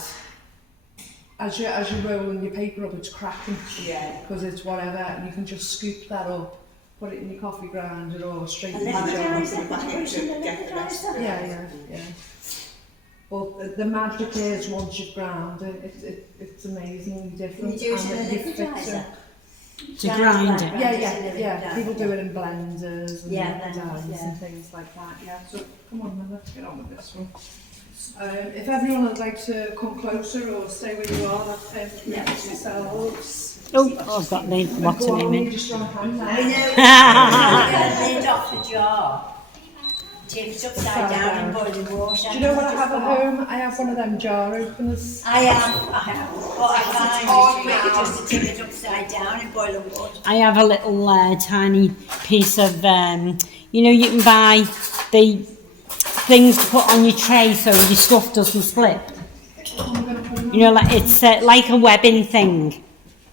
as you're rolling your paper up, it's cracking Yeah. because it's whatever, and you can just scoop that up, put it in your coffee grinder or straight in And the then And you then jar. dry put it back in to get the rest of it. Yeah. But the magic is once you've ground it, it's amazingly different. Can you do it in and a you fix it. liquidizer? To grind it. Yeah. People do it in blenders and Yeah, liquidizers blenders, yeah. and things like that. Yeah. So come on, then let's get on with this one. If everyone would like to come closer or stay where you are, that's perfectly Yeah. for yourselves. Oh, I've got the what's her Go on, name you in. just run a hand now. We know you're going to lid off the jar. Tip it upside down in boiling water. Do you know what I have at home? I have one of them jar openers. I have. What I find is quicker just to tip it upside down in boiling water. I have a little tiny piece of, you know, you can buy the things to put on your tray so your stuff doesn't slip. You know, like it's like a webbing thing.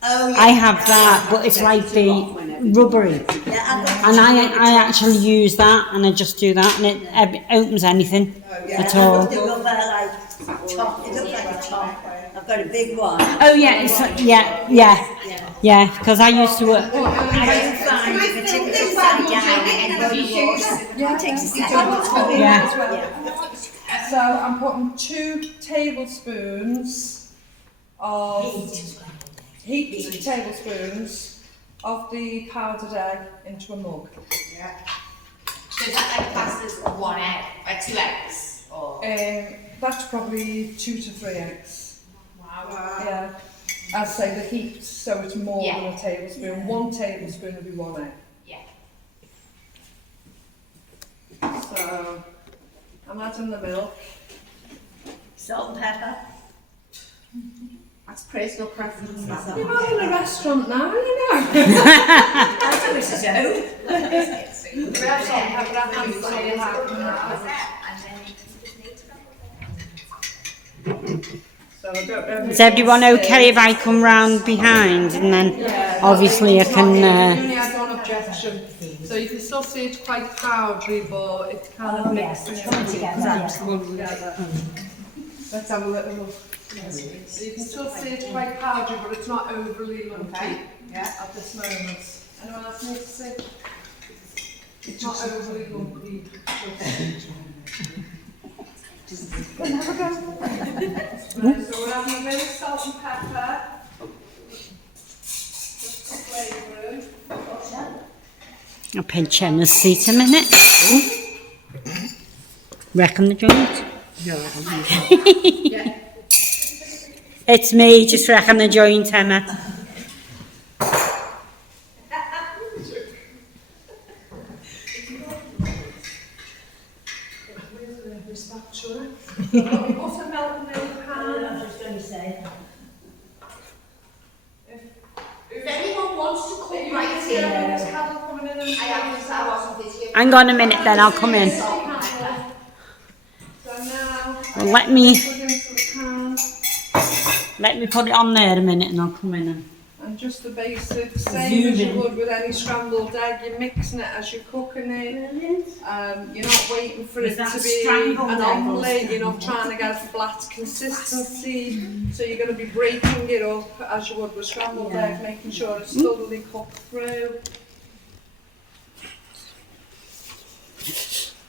Oh, yeah. I have that, but it's like the rubbery. Yeah, And I actually use that, and I just do that, and it opens anything at all. The rubber, like, top, it looks like a top. I've got a big one. Oh yeah, it's yeah, because I used to work. I do find if you tip it upside down in boiling water, it takes a second. Yeah. So I'm putting 2 tablespoons of heaped tablespoons of the powdered egg into a mug. So is that like classed as 1 egg, like 2 eggs, or? That's probably 2 to 3 eggs. Wow. Yeah. I'd say the heaped, so it's more Yeah. than a tablespoon. 1 tablespoon would be 1 egg. Yeah. So I'm adding the milk. Salt and pepper. That's personal preference. You're not in a restaurant now, you know. That's what it's about. Is everyone okay if I come round behind, and then obviously I can. You only had one objection. So you can still see it's quite powdery, but it's kind of mixing it coming together. together. Let's have a little look. So you can still see it's quite powdery, but it's not overly lumpy at this moment. Anyone else need to see? It's not overly lumpy. Go and have a go. Right, so we're adding a bit of salt and pepper. Just for flavouring. I'll pinch Emma's seat a minute. Reckon the joint? Yeah. It's me, just reckon the joint, Emma. Buttermilk in the pan. I was going to say. If anyone wants to come right in, I wasn't video. Hang on a minute, then I'll come in. So now, Well, let me put it into the pan. put it on there a minute, and I'll come in. And just the basic, same as you would with any scrambled egg, you're mixing it as you're cooking it. You're not waiting for it to be an omelette, you're not trying to get a flat consistency. So you're going to be breaking it up as you would with scrambled egg, making sure it's thoroughly cooked through.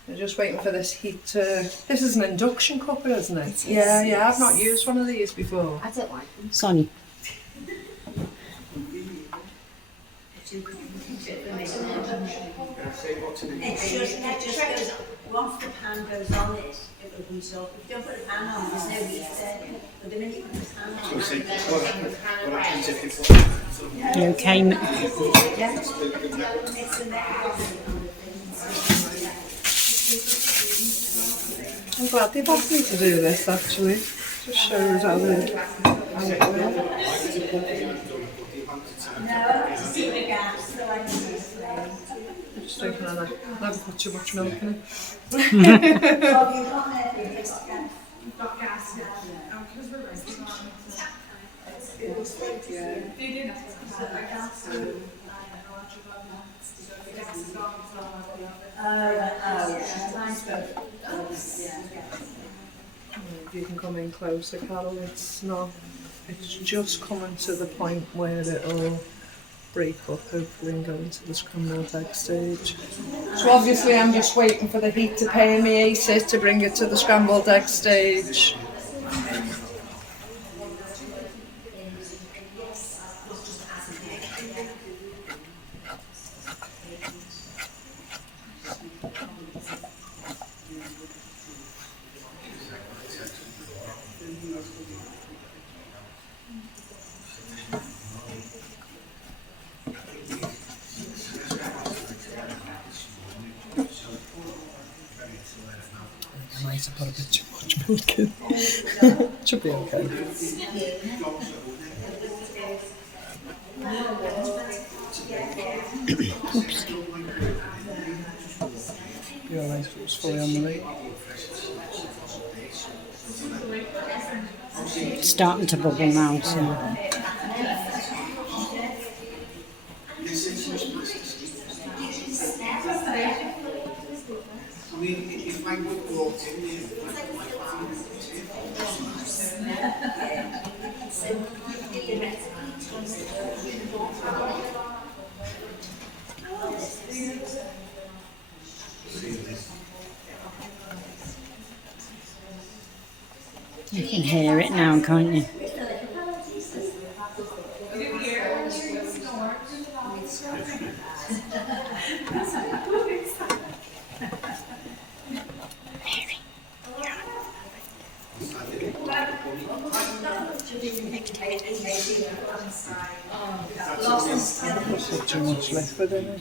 You're just waiting for this heat to... This is an induction cooker, isn't it? Yeah, I've not used one of these before. I don't like them. Sorry. It's just, it just goes, once the pan goes on it, it opens up. If you don't put the pan on, there's no heat there. But the minute you put the pan on, You okay? it's the next. I'm glad they've asked me to do this actually. Just shows how it works. No, to see the gaps, so I can see the flame. Just taking on that. Never put too much milk in it. Oh, you've got it, you've got gas. You've got gas now. Because we're resting on it. It looks like, yeah. They didn't have gas. So the gas is gone. Yeah, mine's both. If you can come in closer, Carol, it's not. It's just coming to the point where it'll break up, hopefully, and go into the scrambled egg stage. So obviously I'm just waiting for the heat to permeate it to bring it to the scrambled egg stage. might have put a bit too much milk in. Should be okay. Oops. Be alright if it was fully on the lid. It's starting to bubble now, so. I mean, if I would walk in here, You can hear it now, can't you? Put too much liquid in it.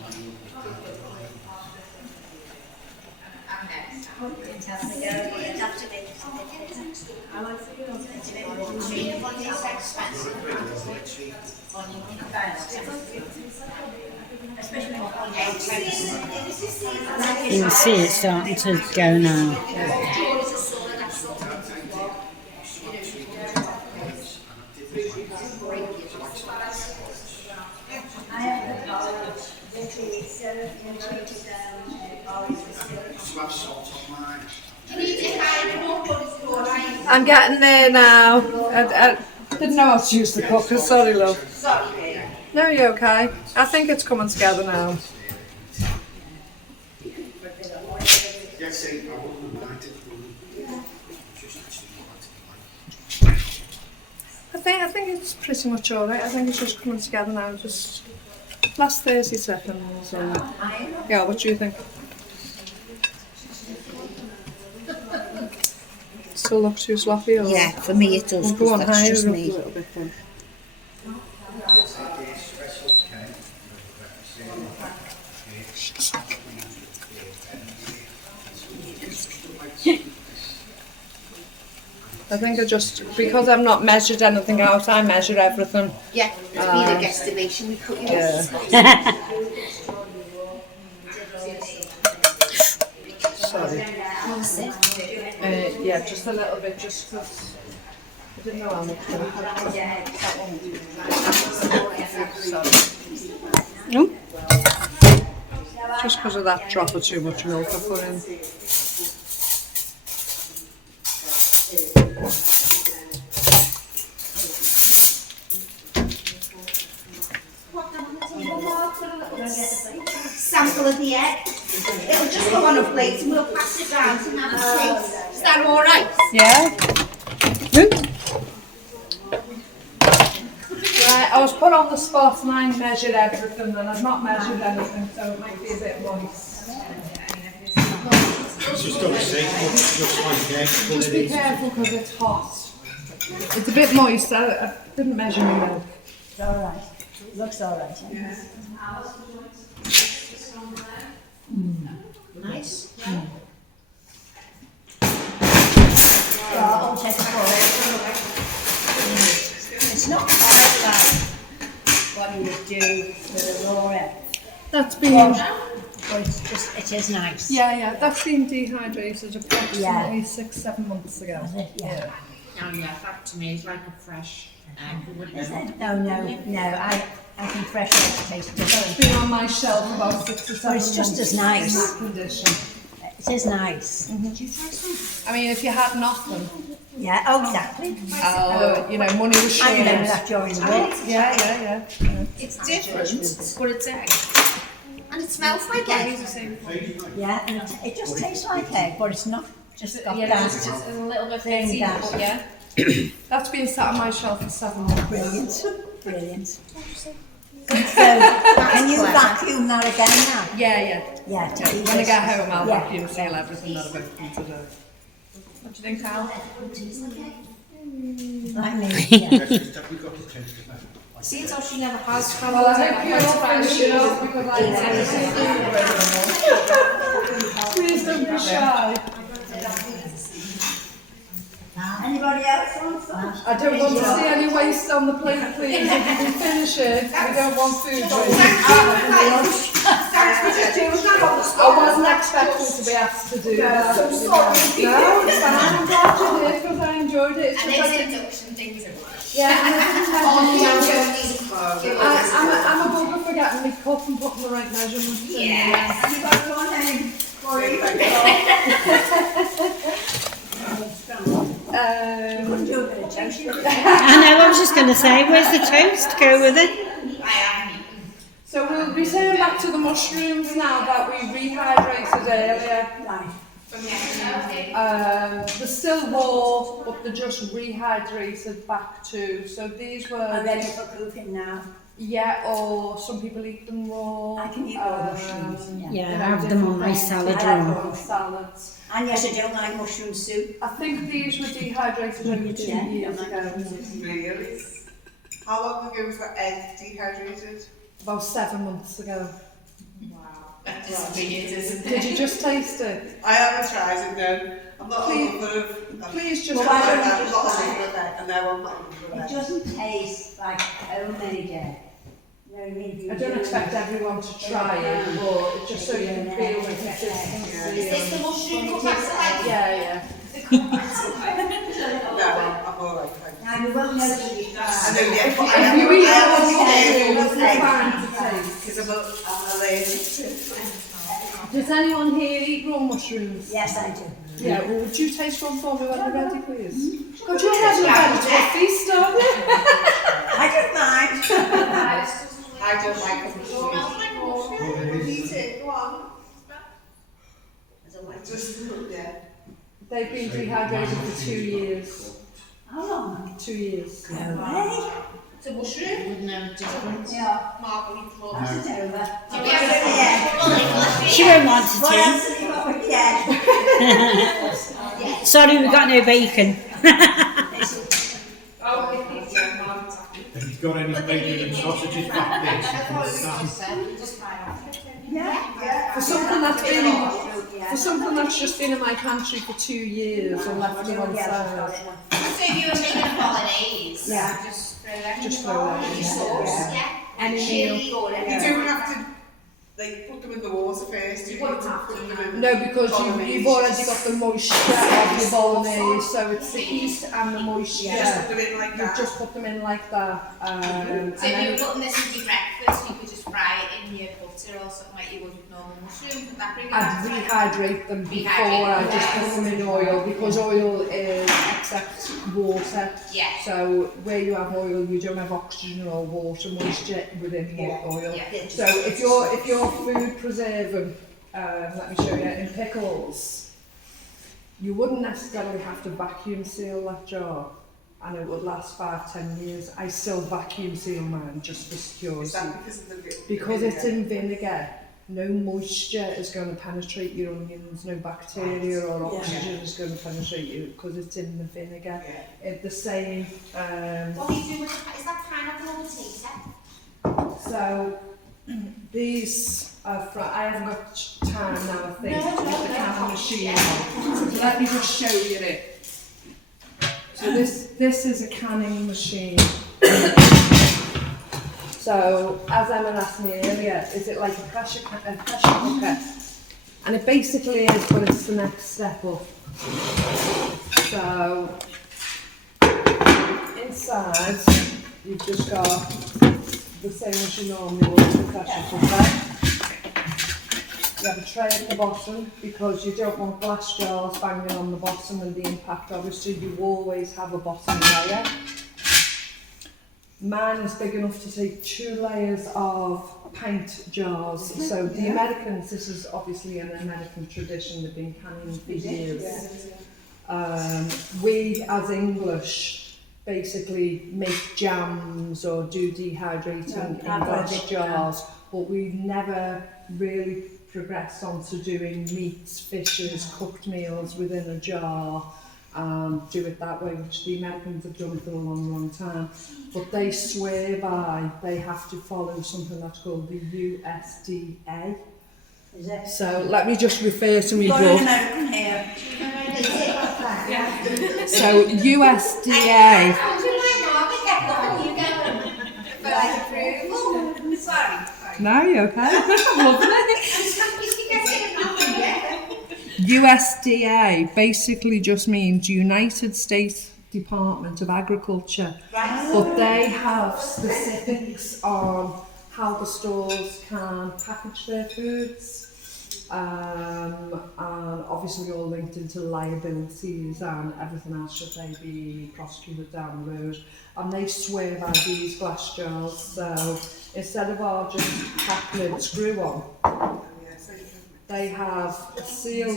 You can see it starting to go now. I'm getting there now. I didn't know how to use the cooker, sorry love. Sorry, No, you're okay. I think it's coming together now. I think it's pretty much alright. I think it's just coming together now. Just last 30 seconds. Yeah, what do you think? Still look too sloppy? Or? Yeah, for me it does, We'll go on because that's higher just up me. a little bit then. I think I just, because I've not measured anything out, I measure everything. Yeah, it's been a guesstimation we put you Yeah. Sorry. Yeah, just a little bit, just because I didn't know how much. That one. Sorry. No? Just because of that drop of too much milk I put in. sample of the egg. It'll just go on a plate and we'll pass it round and have a taste. Is that all right? Yeah. Right, I was put on the spot and I measured everything and I've not measured anything, so it might be a bit moist. just don't say much, just like eggs. Just be careful because it's hot. It's a bit moist, I didn't measure my milk. It's alright. Looks alright. Yeah. Nice. I'll check it for It's not quite like what you would do with a raw egg. That's been... But it's just, it is nice. Yeah, that's been dehydrated approximately 6-7 months ago. Is it? Yeah. Oh yeah, that to me is like a fresh egg, wouldn't Is it? it? No, I think fresh eggs taste It's different. been on my shelf about 6 or 7 But it's just months as nice. in that condition. It is nice. I mean, if you had nothing, Yeah, oh, exactly. money was short. I remember that during the war. Yeah. It's different, but it's egg. And it smells like egg. Yeah, and it just tastes like egg, but it's not just got Yeah, that it's just a little bit thing fizzy, that. but yeah. That's been sat on my shelf for 7 months. Brilliant. So, can you vacuum that again now? Yeah. Yeah. When I get home, I'll Yeah. vacuum seal everything that I've opened today. What do you think, Al? Like me, yeah. See, it's all she never has. Well, I hope you're all finishing off because I need anything. Please don't be shy. anybody else wants that? I don't want to see any waste on the plate, please. If you can finish it, we don't want food waste. I wasn't expecting to be asked to do that. I'm sorry. No, it's fine. I'm glad you did because I enjoyed it. It's And just those like induction things are yeah, and I didn't have Oh, I'm a bugger for getting my cup and putting the right measurements in. yeah. You got your name? Sorry. You couldn't do a bit of toast. I know, I was just going to say, where's the toast? Go with it. I have eaten. So we'll return back to the mushrooms now that we rehydrated earlier. Right. From yesterday. They're still raw, but they're just rehydrated back to. So these I'm were, ready for cooking now. yeah, or some people eat them raw. I can eat raw mushrooms. Yeah, you I know, have them on my different salad things. I like roll. them on salads. And yes, I don't like mushroom soup. I think these were dehydrated only 2 Yeah, years don't ago. Really? How long ago was that egg dehydrated? About 7 months ago. That just weird, isn't Did you just taste it? I haven't tried it then. I'm not a Please- lover of. Please just Well, I why don't have you a lot of just try sugar in it, and now I'm not a lover It of it. doesn't taste like homemade egg. You know what I mean? I don't expect everyone to try it, but just so you can feel the consistency. Is this the mushroom cut back to life? Yeah, yeah. No, I'm alright, thank you. Now you won't know till you I try. know, yeah, but I If am you eat careful all of the mushrooms, egg. it's fine to taste. Because I'm allergic to it. Does anyone here eat raw mushrooms? Yes, I do. Yeah, well, would you taste one for me when you're ready, please? God, you're having a vegetable feast, aren't you? I don't mind. I don't like mushrooms. Eat it, go on. Just, yeah. They've been dehydrated for 2 years. How long? 2 years. No way. It's a mushroom with no difference. Yeah. Marguerite Claw. That's it over. Do we have to She won't want to What tea. else have you got with the egg? Sorry, we got no bacon. Have you got any bacon and sausages back there? Yeah. For something that's just been in my pantry for 2 years and left to one side. So if you were making a bolognese, Yeah. just throw them in Just the throw bowl them with in, your sauce, yeah. yeah. Any Chili or You anything. don't have to, like, put them in the water first. You wouldn't need to have put to, them in. No, because you've already got the moisture of your bolognese, so it's the heat and the moisture. Just put them in like You've that. just put them in like that. So And if you were then putting this with your breakfast, you could just fry it in your butter or something like you would with normal mushrooms. Would that bring it I'd back to life? rehydrate them before I just put them in oil, because oil is accepts water. Yeah. So where you have oil, you don't have oxygen or water moisture within oil. Yeah. So if you're food preserving, let me show you, in pickles, you wouldn't necessarily have to vacuum seal that jar, and it would last 5-10 years. I still vacuum seal mine just for Is security. that because of the Because it's in vinegar, no moisture is going to penetrate your onions, no bacteria or oxygen is going to penetrate you because it's in the vinegar. Yeah. It's the same. What do you do with is that pineapple or potato? So these are I haven't got time now, I think, to get the canning machine on. So let me just show you it. So this is a canning machine. So as Emma asked me earlier, is it like a pressure cooker? And it basically is, but it's the next step up. So inside you've just got the same as you normally would with a pressure cooker. You have a tray at the bottom because you don't want glass jars banging on the bottom and the impact. Obviously, you always have a bottom layer. Mine is big enough to take 2 layers of pint jars. So the Americans, this is obviously an American tradition, they've been canning for years. We as English basically make jams or do dehydrating in glass jars, but we've never really progressed on to doing meats, fishes, cooked meals within a jar. Do it that way, which the Americans have done for a long time. But they swear by, they have to follow something that's called the USDA. Is it? So let me just refer to me Got an book. American here. So USDA. Sorry. No, you okay? I'm loving it. USDA basically just means United States Department of Agriculture, but they have specifics on how the stores can package their foods, and obviously all linked into liabilities and everything else should they be prosecuted down the road. And they swear by these glass jars, so instead of our just cap lid screw on, they have a seal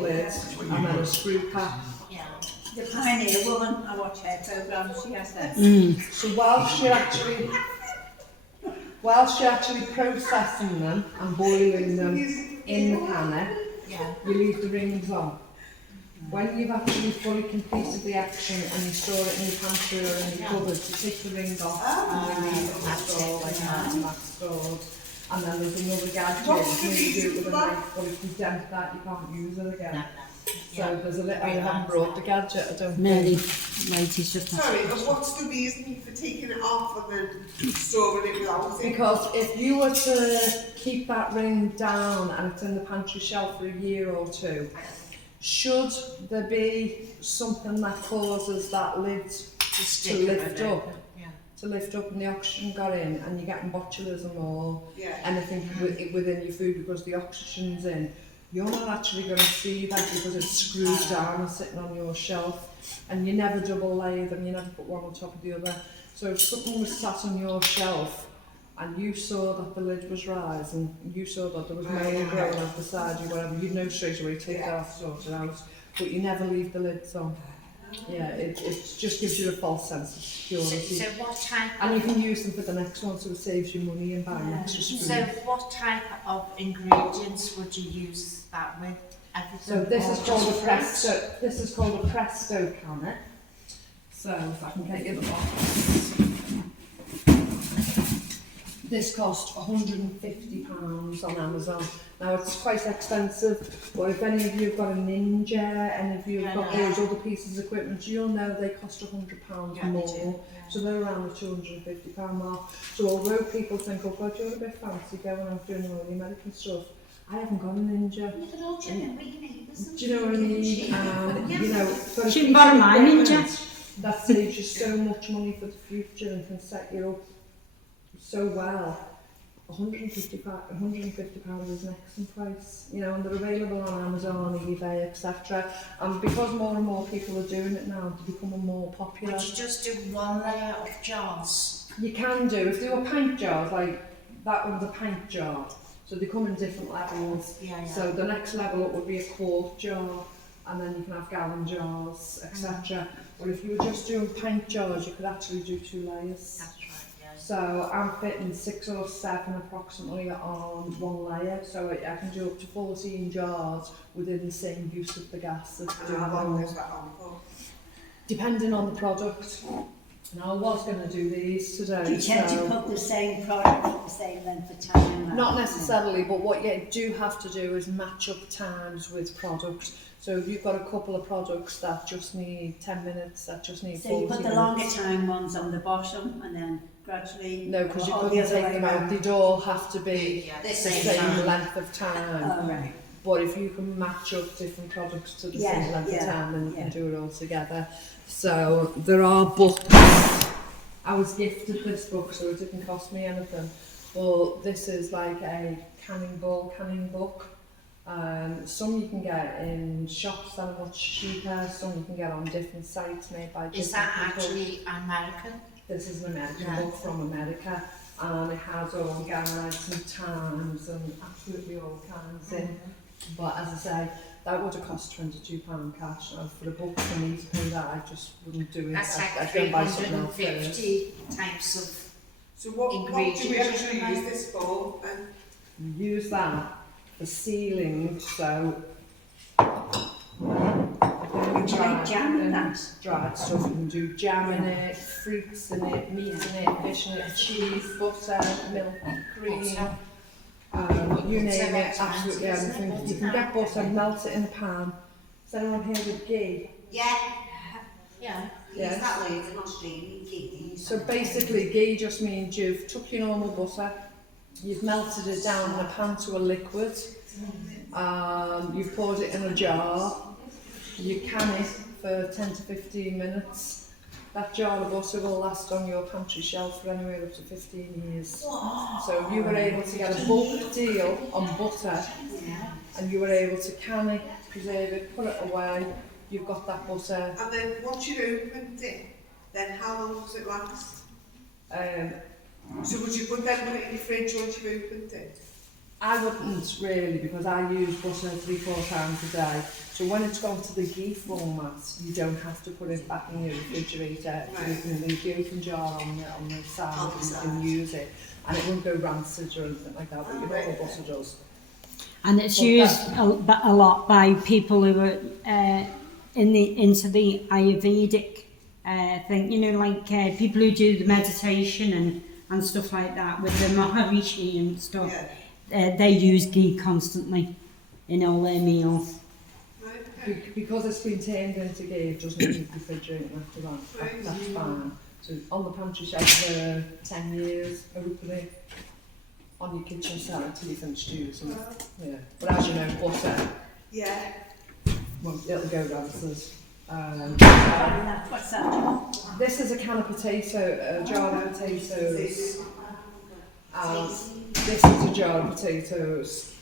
lid and then a screw cap. The Pioneer woman, I watch her programme, she has that. So whilst you're actually processing them and boiling them in the canner, you leave the rings on. When you've actually fully completed the action and you store it in your pantry or in your cupboard, you take the rings off and you leave it in the store like that and that's stored. And then there's another gadget, you do it with a knife, but if you dent that you can't use it again. So there's a little, I haven't brought the gadget, I don't think. Ladies just Sorry, and what's the reason for taking it off and then storing it without it? Because if you were to keep that ring down and it's in the pantry shelf for a year or two, should there be something that causes that lid to lift up? To lift up and the oxygen got in and you're getting botulism or anything within your food because the oxygen's in, you're not actually going to see that because it's screwed down and sitting on your shelf, and you never double layer them, you never put one on top of the other. So if something was sat on your shelf and you saw that the lid was rising, you saw that there was mold growing out the side or whatever, you'd know straight away, take that off, sort it out, but you never leave the lids on. Yeah, it just gives you a false sense of security. So what type and you can use them for the next one, so it saves you money and buying extra spoons. So what type of ingredients would you use that with? Everything? So this is called a presto. This is called a presto canner. So if I can get you the box. This cost £150 on Amazon. Now it's quite expensive, but if any of you have got a Ninja, any of you have got those other pieces of equipment, you'll know they cost £100 more. So they're around the £250 mark. So although people think, oh God, you're a bit fancy going out doing all the American stuff, I haven't got a Ninja. Do you know what I mean? You know, she can borrow my Ninja. That saves you so much money for the future and can set you up so well. £150 is an excellent price, you know, and they're available on Amazon, eBay, etc. And because more and more people are doing it now, they're becoming more popular. Would you just do one layer of jars? You can do. If they were pint jars, like that one's a pint jar, so they come in different levels. So the next level up would be a quart jar, and then you can have gallon jars, etc. But if you were just doing pint jars, you could actually do 2 layers. So I'm fitting 6 or 7 approximately on one layer, so I can do up to 14 jars within the same use of the gas. How long is that on for? Depending on the product. Now I was going to do these today. Do you tend to put the same product, the same length of time? Not necessarily, but what you do have to do is match up times with product. So if you've got a couple of products that just need 10 minutes, that just need 40 minutes. So you put the longer time ones on the bottom and then gradually... No, because you couldn't take them out. They'd all have to be the same length of time. Oh, right. But if you can match up different products to the same length of time, then you can do it all together. So there are books. I was gifted this book, so it didn't cost me anything. But this is like a canning book. Some you can get in shops that are much cheaper, some you can get on different sites made by different people. Is that actually American? This is an American book from America, and it has all guides and times and absolutely all kinds in. But as I say, that would have cost £22 cash. And for a book for me to pay that, I just wouldn't do it. That's like I'd go and buy something else 350 types of So what do we actually use this for? You use that for sealing, so Dried jam in that? Dried stuff, you can do jam in it, fruits in it, meat in it, fish in it, cheese, butter, milk, cream, you name it, absolutely everything. You can get butter, melt it in a pan, Is anyone here with ghee? Yeah. Yeah. Yes. Use that word in Australia, ghee. So basically, ghee just means you've took your normal butter, you've melted it down in a pan to a liquid, you've poured it in a jar, you can it for 10 to 15 minutes. That jar of butter will last on your pantry shelf for anywhere up to 15 years. So if you were able to get a bulk deal on butter, and you were able to can it, preserve it, put it away, you've got that butter. And then once you've opened it, then how long does it last? So would you put it in your fridge once you've opened it? I wouldn't really, because I use butter 3-4 times a day. So when it's gone to the ghee format, you don't have to put it back in your refrigerator. Right. You can leave the open jar on the side and use it, and it won't go rancid or anything like that. But your normal butter does. And it's used a lot by people who are into the Ayurvedic thing, you know, like people who do the meditation and stuff like that with the Maharishi and stuff. Yeah. They use ghee constantly in all their meals. Because it's been turned into ghee, it doesn't need refrigerating after that. That's fine. So on the pantry shelf for 10 years, opening on your kitchen side till you finish using it. Yeah. But as you know, butter, Yeah. well, it'll go rancid. What's that? This is a can of potato, a jar of potatoes. This is a jar of potatoes.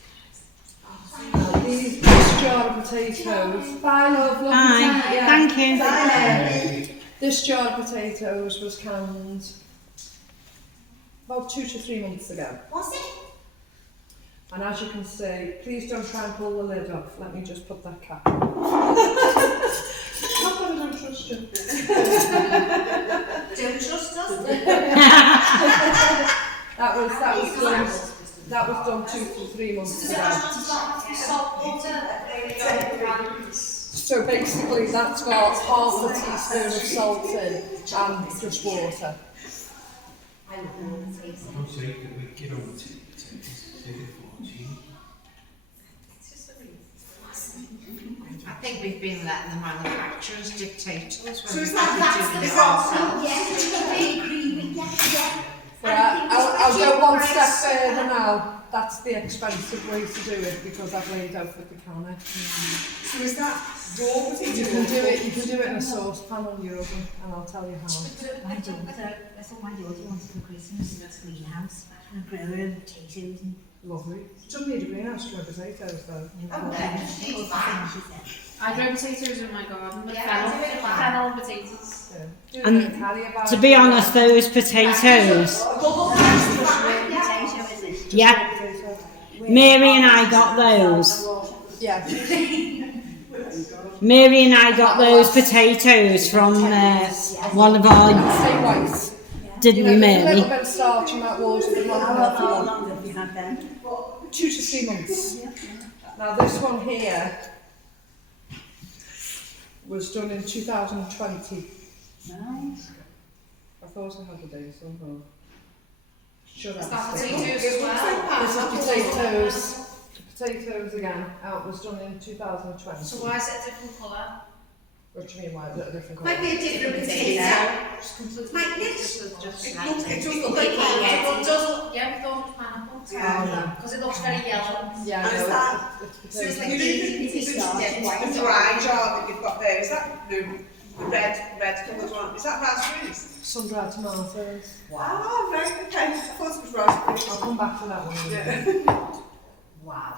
This jar of potatoes. Bye, love. Love Hi, you. thank you. Bye. This jar of potatoes was canned about 2 to 3 months ago. Was it? And as you can see, please don't try and pull the lid off. Let me just put that cap on. Not that I don't trust you. Don't trust us. That was done 2 to 3 months ago. So basically that's got half a teaspoon of salt in and just water. Don't say that we get over to I think we've been letting the manufacturers dictate to us So when is we that should be doing it ourselves. I'll go one step further now. That's the expensive way to do it because I've laid out with the canner. So is that raw potato? You can do it in a saucepan on your oven, and I'll tell you how. My daughter, that's what my daughter wanted for Christmas, a greenhouse, and grow her own potatoes and Lovely. Doesn't need a greenhouse to grow potatoes though. I grow potatoes in my garden with Yeah, fennel and potatoes. Yeah. And to be honest, those potatoes, yeah, Mary and I got those. Yeah. Mary and I got those potatoes from one of our, Stay white. didn't we, A Mary? little bit of starch in that water. how long have you had them? 2 to 3 months. Now this one here was done in 2020. Nice. I thought I had a day, so no. Should Is that have. potatoes as well? This is potatoes. Potatoes again. It was done in 2020. So why is it a different colour? What do you mean, why is it a different colour? Might be a different potato. Might it? It does look like Yeah, it does. Yeah, we thought it was pineapple. No. Because it looks very yellow. Yeah, And is no, that- it's So it's potatoes. like the dry jar that you've got there, is that the red coloured one? Is that raspberries? Sun-dried tomatoes. Ah, right, okay. I thought it was raspberries. I'll come back to that one. Yeah. Wow.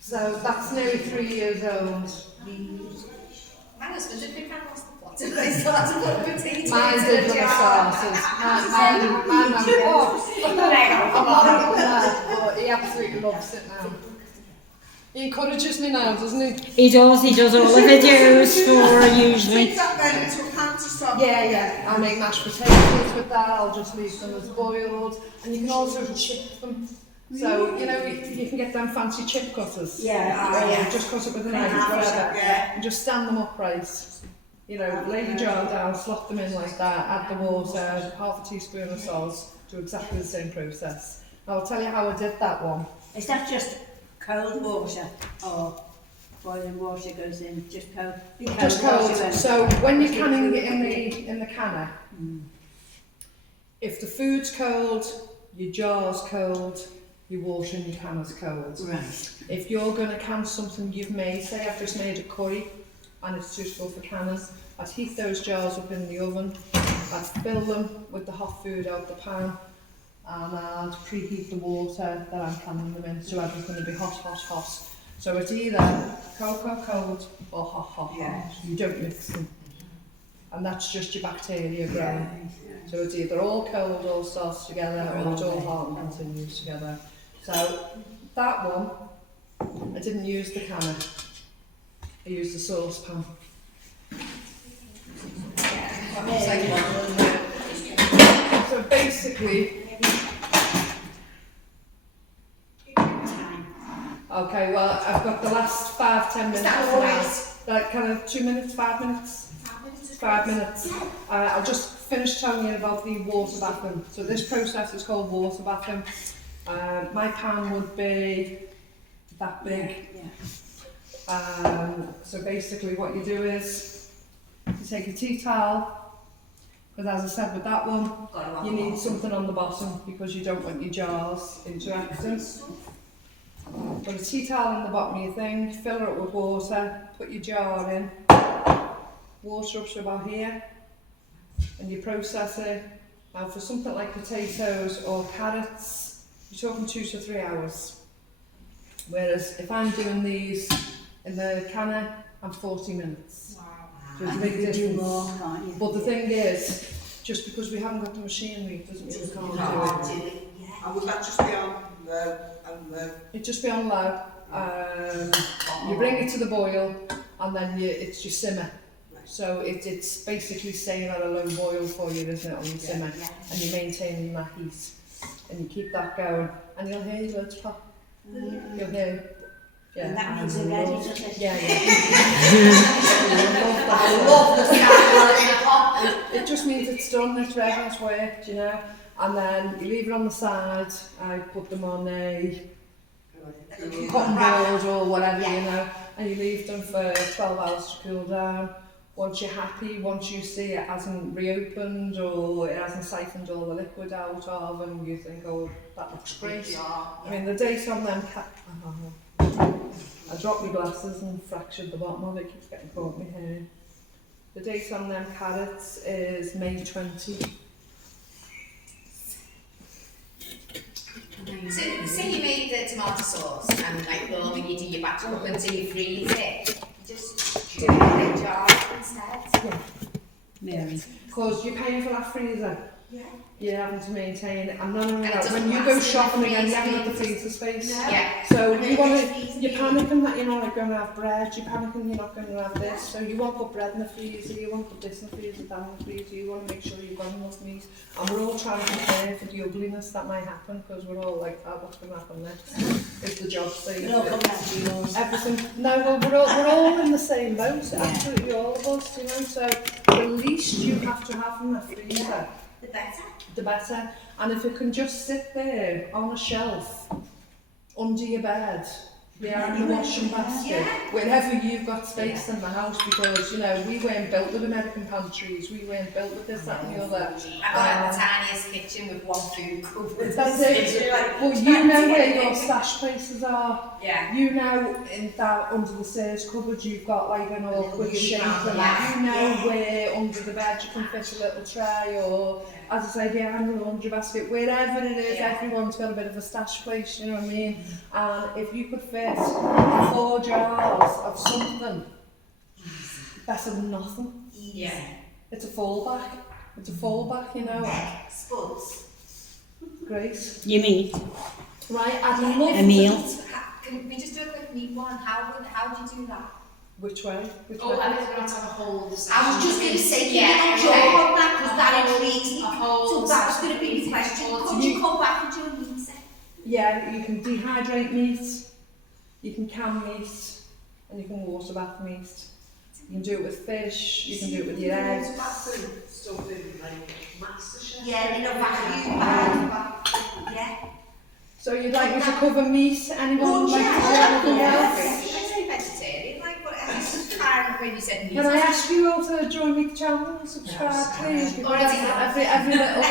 So that's nearly 3 years old. My husband did pick up the plot. I still had to put potatoes Mine in did a with the jar. sauces. Mine I'm not up there, but he absolutely loves it now. He encourages me now, doesn't he? He does all the videos for her usually. Take that then into a pan to stop. Yeah. I make mashed potatoes with that. I'll just leave them as boiled. And you can also chip them. So, you know, you can get them fancy chip cutters. Yeah. Or just cut it with a knife, whatever. And just stand them upright. You know, lay the jar down, slot them in like that, add the water, half a teaspoon of salt, do exactly the same process. I'll tell you how I did that one. Is that just cold water or boiling water goes in, just cold. Just cold. So when you're canning it in the canner, if the food's cold, your jar's cold, your water in your canner's cold. Right. If you're going to can something you've made, say I've just made a curry and it's suitable for canning, I'd heat those jars up in the oven, I'd fill them with the hot food out the pan, and I'd preheat the water that I'm canning them in, so everything's going to be hot, hot, hot. So it's either cold or hot. You don't mix them. And that's just your bacteria growing. So it's either all cold all starts together, or it's all hot and continues together. So that one, I didn't use the canner. I used the saucepan. So basically, okay, well, I've got the last 5-10 minutes now. Like kind of 2 minutes, 5 minutes? 5 minutes. I'll just finish telling you about the water bathing. So this process is called water bathing. My pan would be that big. So basically what you do is you take a tea towel, because as I said with that one, you need something on the bottom because you don't want your jars interacting. Put a tea towel in the bottom of your thing, fill it up with water, put your jar in, water up to about here, and you process it. Now for something like potatoes or carrots, you're talking 2 to 3 hours. Whereas if I'm doing these in the canner, I'm 40 minutes. Wow. So it's a big difference. More, can't you? But the thing is, just because we haven't got the machinery doesn't mean we can't do it. And would that just be on It'd just be on low. You bring it to the boil, and then it's your simmer. So it's basically staying at a low boil for you, isn't it, on the simmer? And you're maintaining that heat. And you keep that going, and you'll hear your lids pop. You'll hear. Yeah. And that means they're ready, doesn't it? Yeah. It just means it's done, it's ready, it's worked, you know. And then you leave it on the side. I put them on a cotton board or whatever, you know, and you leave them for 12 hours to cool down. Once you're happy, once you see it hasn't reopened or it hasn't siphoned all the liquid out of them, you think, oh, that looks great. I mean, the date on them, I dropped my glasses and fractured the bottom of it, keeps getting caught in my hair. The date on them carrots is May 20. So, say you made the tomato sauce and like boom, and you do your batch up until you freeze it. Just do it in a jar instead. Yeah. Because you're paying for that freezer. Yeah. You're having to maintain it. And not only that, when you go shopping again, you haven't got the freezer space. Yeah. So you want to, you're panicking that you're not going to have bread, you're panicking you're not going to have this. So you want to put bread in the freezer, you want to put this in the freezer, that in the freezer, you want to make sure you've got enough meat. And we're all trying to prepare for the ugliness that might happen, because we're all like, oh, what's going to happen next? If the job's safe. Everything. No, well, we're all in the same boat, absolutely all of us, you know. So the least you have to have in the freezer, the better. The better. And if it can just sit there on a shelf under your bed, behind the washing basket, wherever you've got space in the house, because, you know, we weren't built with American pantries, we weren't built with this, that and the other. I got the tiniest kitchen with one food cupboard. That's it. Well, you know where your stash places are. Yeah. You know in that under the stairs cupboard you've got like an awkward shape, and you know where under the bed you can fit a little tray, or as I say, behind the laundry basket, wherever it is, everyone's got a bit of a stash place, you know what I mean? And if you could fit 4 jars of something, better than nothing. Yeah. It's a fallback. It's a fallback, you know. Spuds. Great. You meat. Right, I'd love a meal. Can we just do a quick meat one? How do you do that? Which way? Oh, I was going to have a whole discussion. I was just going to say, can you not sure about that, because that intrigues me. So that was going to be the question. Could you come back and do a meat set? Yeah, you can dehydrate meat, you can can meat, and you can water bath meat. You can do it with fish, you can do it with your eggs. Stuff in like MasterChef. Yeah, in a vacuum bag. Yeah. So you'd like me to cover meat? Anyone Oh, like to do anything else? I say vegetarian. when you said Can I ask you all to join me the channel and subscribe, please? Because Already every little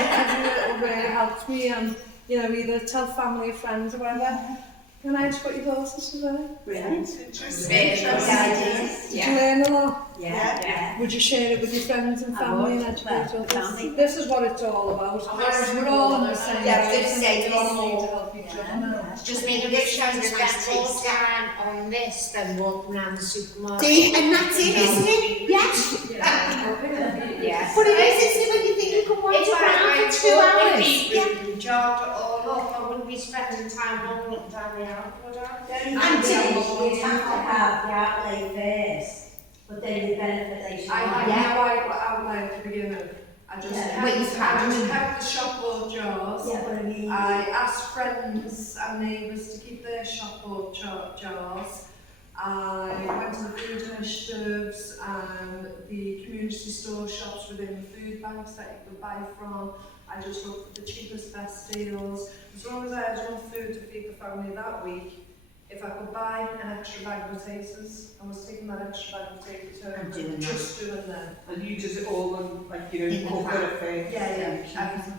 really helps me, and you know, either tell family or friends or whatever. Can I just put your horses today? Brilliant. Did you learn a lot? Yeah. Would you share it with your friends and family and educate others? Family. This is what it's all about. We're all on the same Yeah, page, just and say we all this. need to help each other now. Just making this show we spend more time on this than walking around the supermarket. See, and that's it, isn't it? Yes. Yeah. But it is, isn't it, when you think you can It's walk like around I for 2 hours? and jogged all up. I wouldn't be spending time walking up and down the aisle, would I? And you'd have to have the outlay first, but then the benefit I had no outlay at the beginning. I just kept the shop board jars. Yeah, but I mean, I asked friends and neighbours to keep their shop board jars. I went to the food initiatives and the community store shops within the food banks that you could buy from. I just looked for the cheapest, best deals. As long as I had enough food to feed the family that week, if I could buy an extra bag of potatoes, I was taking that extra bag of potatoes home and doing them. And you does it all on, like, you know, corporate affairs. Yeah.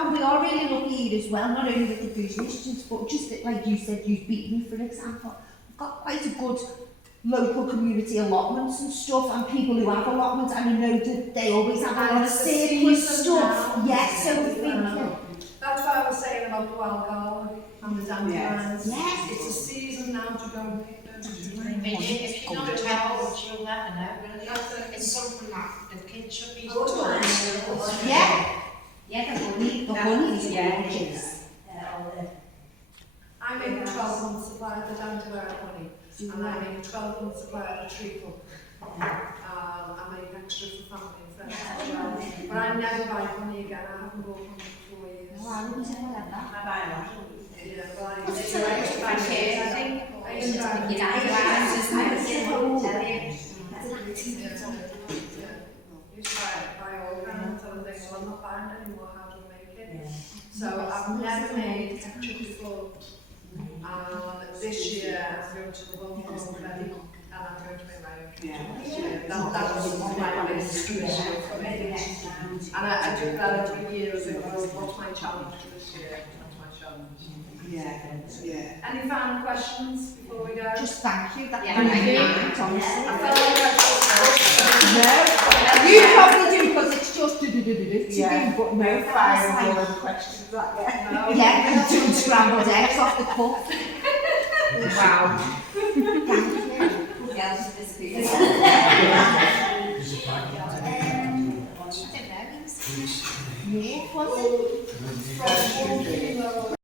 And we are really lucky here as well, not only with the food initiatives, but just that, like you said, you've beaten me, for example. We've got quite a good local community allotments and stuff, and people who have allotments, and you know that they always have a lot of surplus stuff. Yes, so we think. That's what I was saying about the wild garlic and the dandelions. Yes. It's a season now to go and pick those. If you're not told, you'll never know, will you? It's something that the kids should be taught. Yeah. Yeah, the honey is gorgeous. I make a 12-month supply of the dandelion honey, and I make a 12-month supply of the treacle. I make extra for family and friends as well. But I never buy honey again. I haven't bought honey for 4 years. No, I wouldn't have that. I buy one. Yeah, but I What's used the to difference? buy shares, I think. I used to buy You know, I just buy all kinds of things. Well, I'm not buying anymore. How do I make it? So I've never made ketchup before. This year I'm going to the Hong Kong Belly, and I'm going to make my own ketchup this year. That was my biggest issue for me. And I do that every year as it was. What's my challenge for this year? That's my challenge. Yeah. Any final questions before we go? Just thank you. That Yeah, thank you. thank you. Honestly. I felt like I No, you probably do because it's just to Yeah. but no Fire questions like that. no. Yeah, doing scrambled eggs off the cup. Wow. Thank you. yes, this is. Yeah, was it?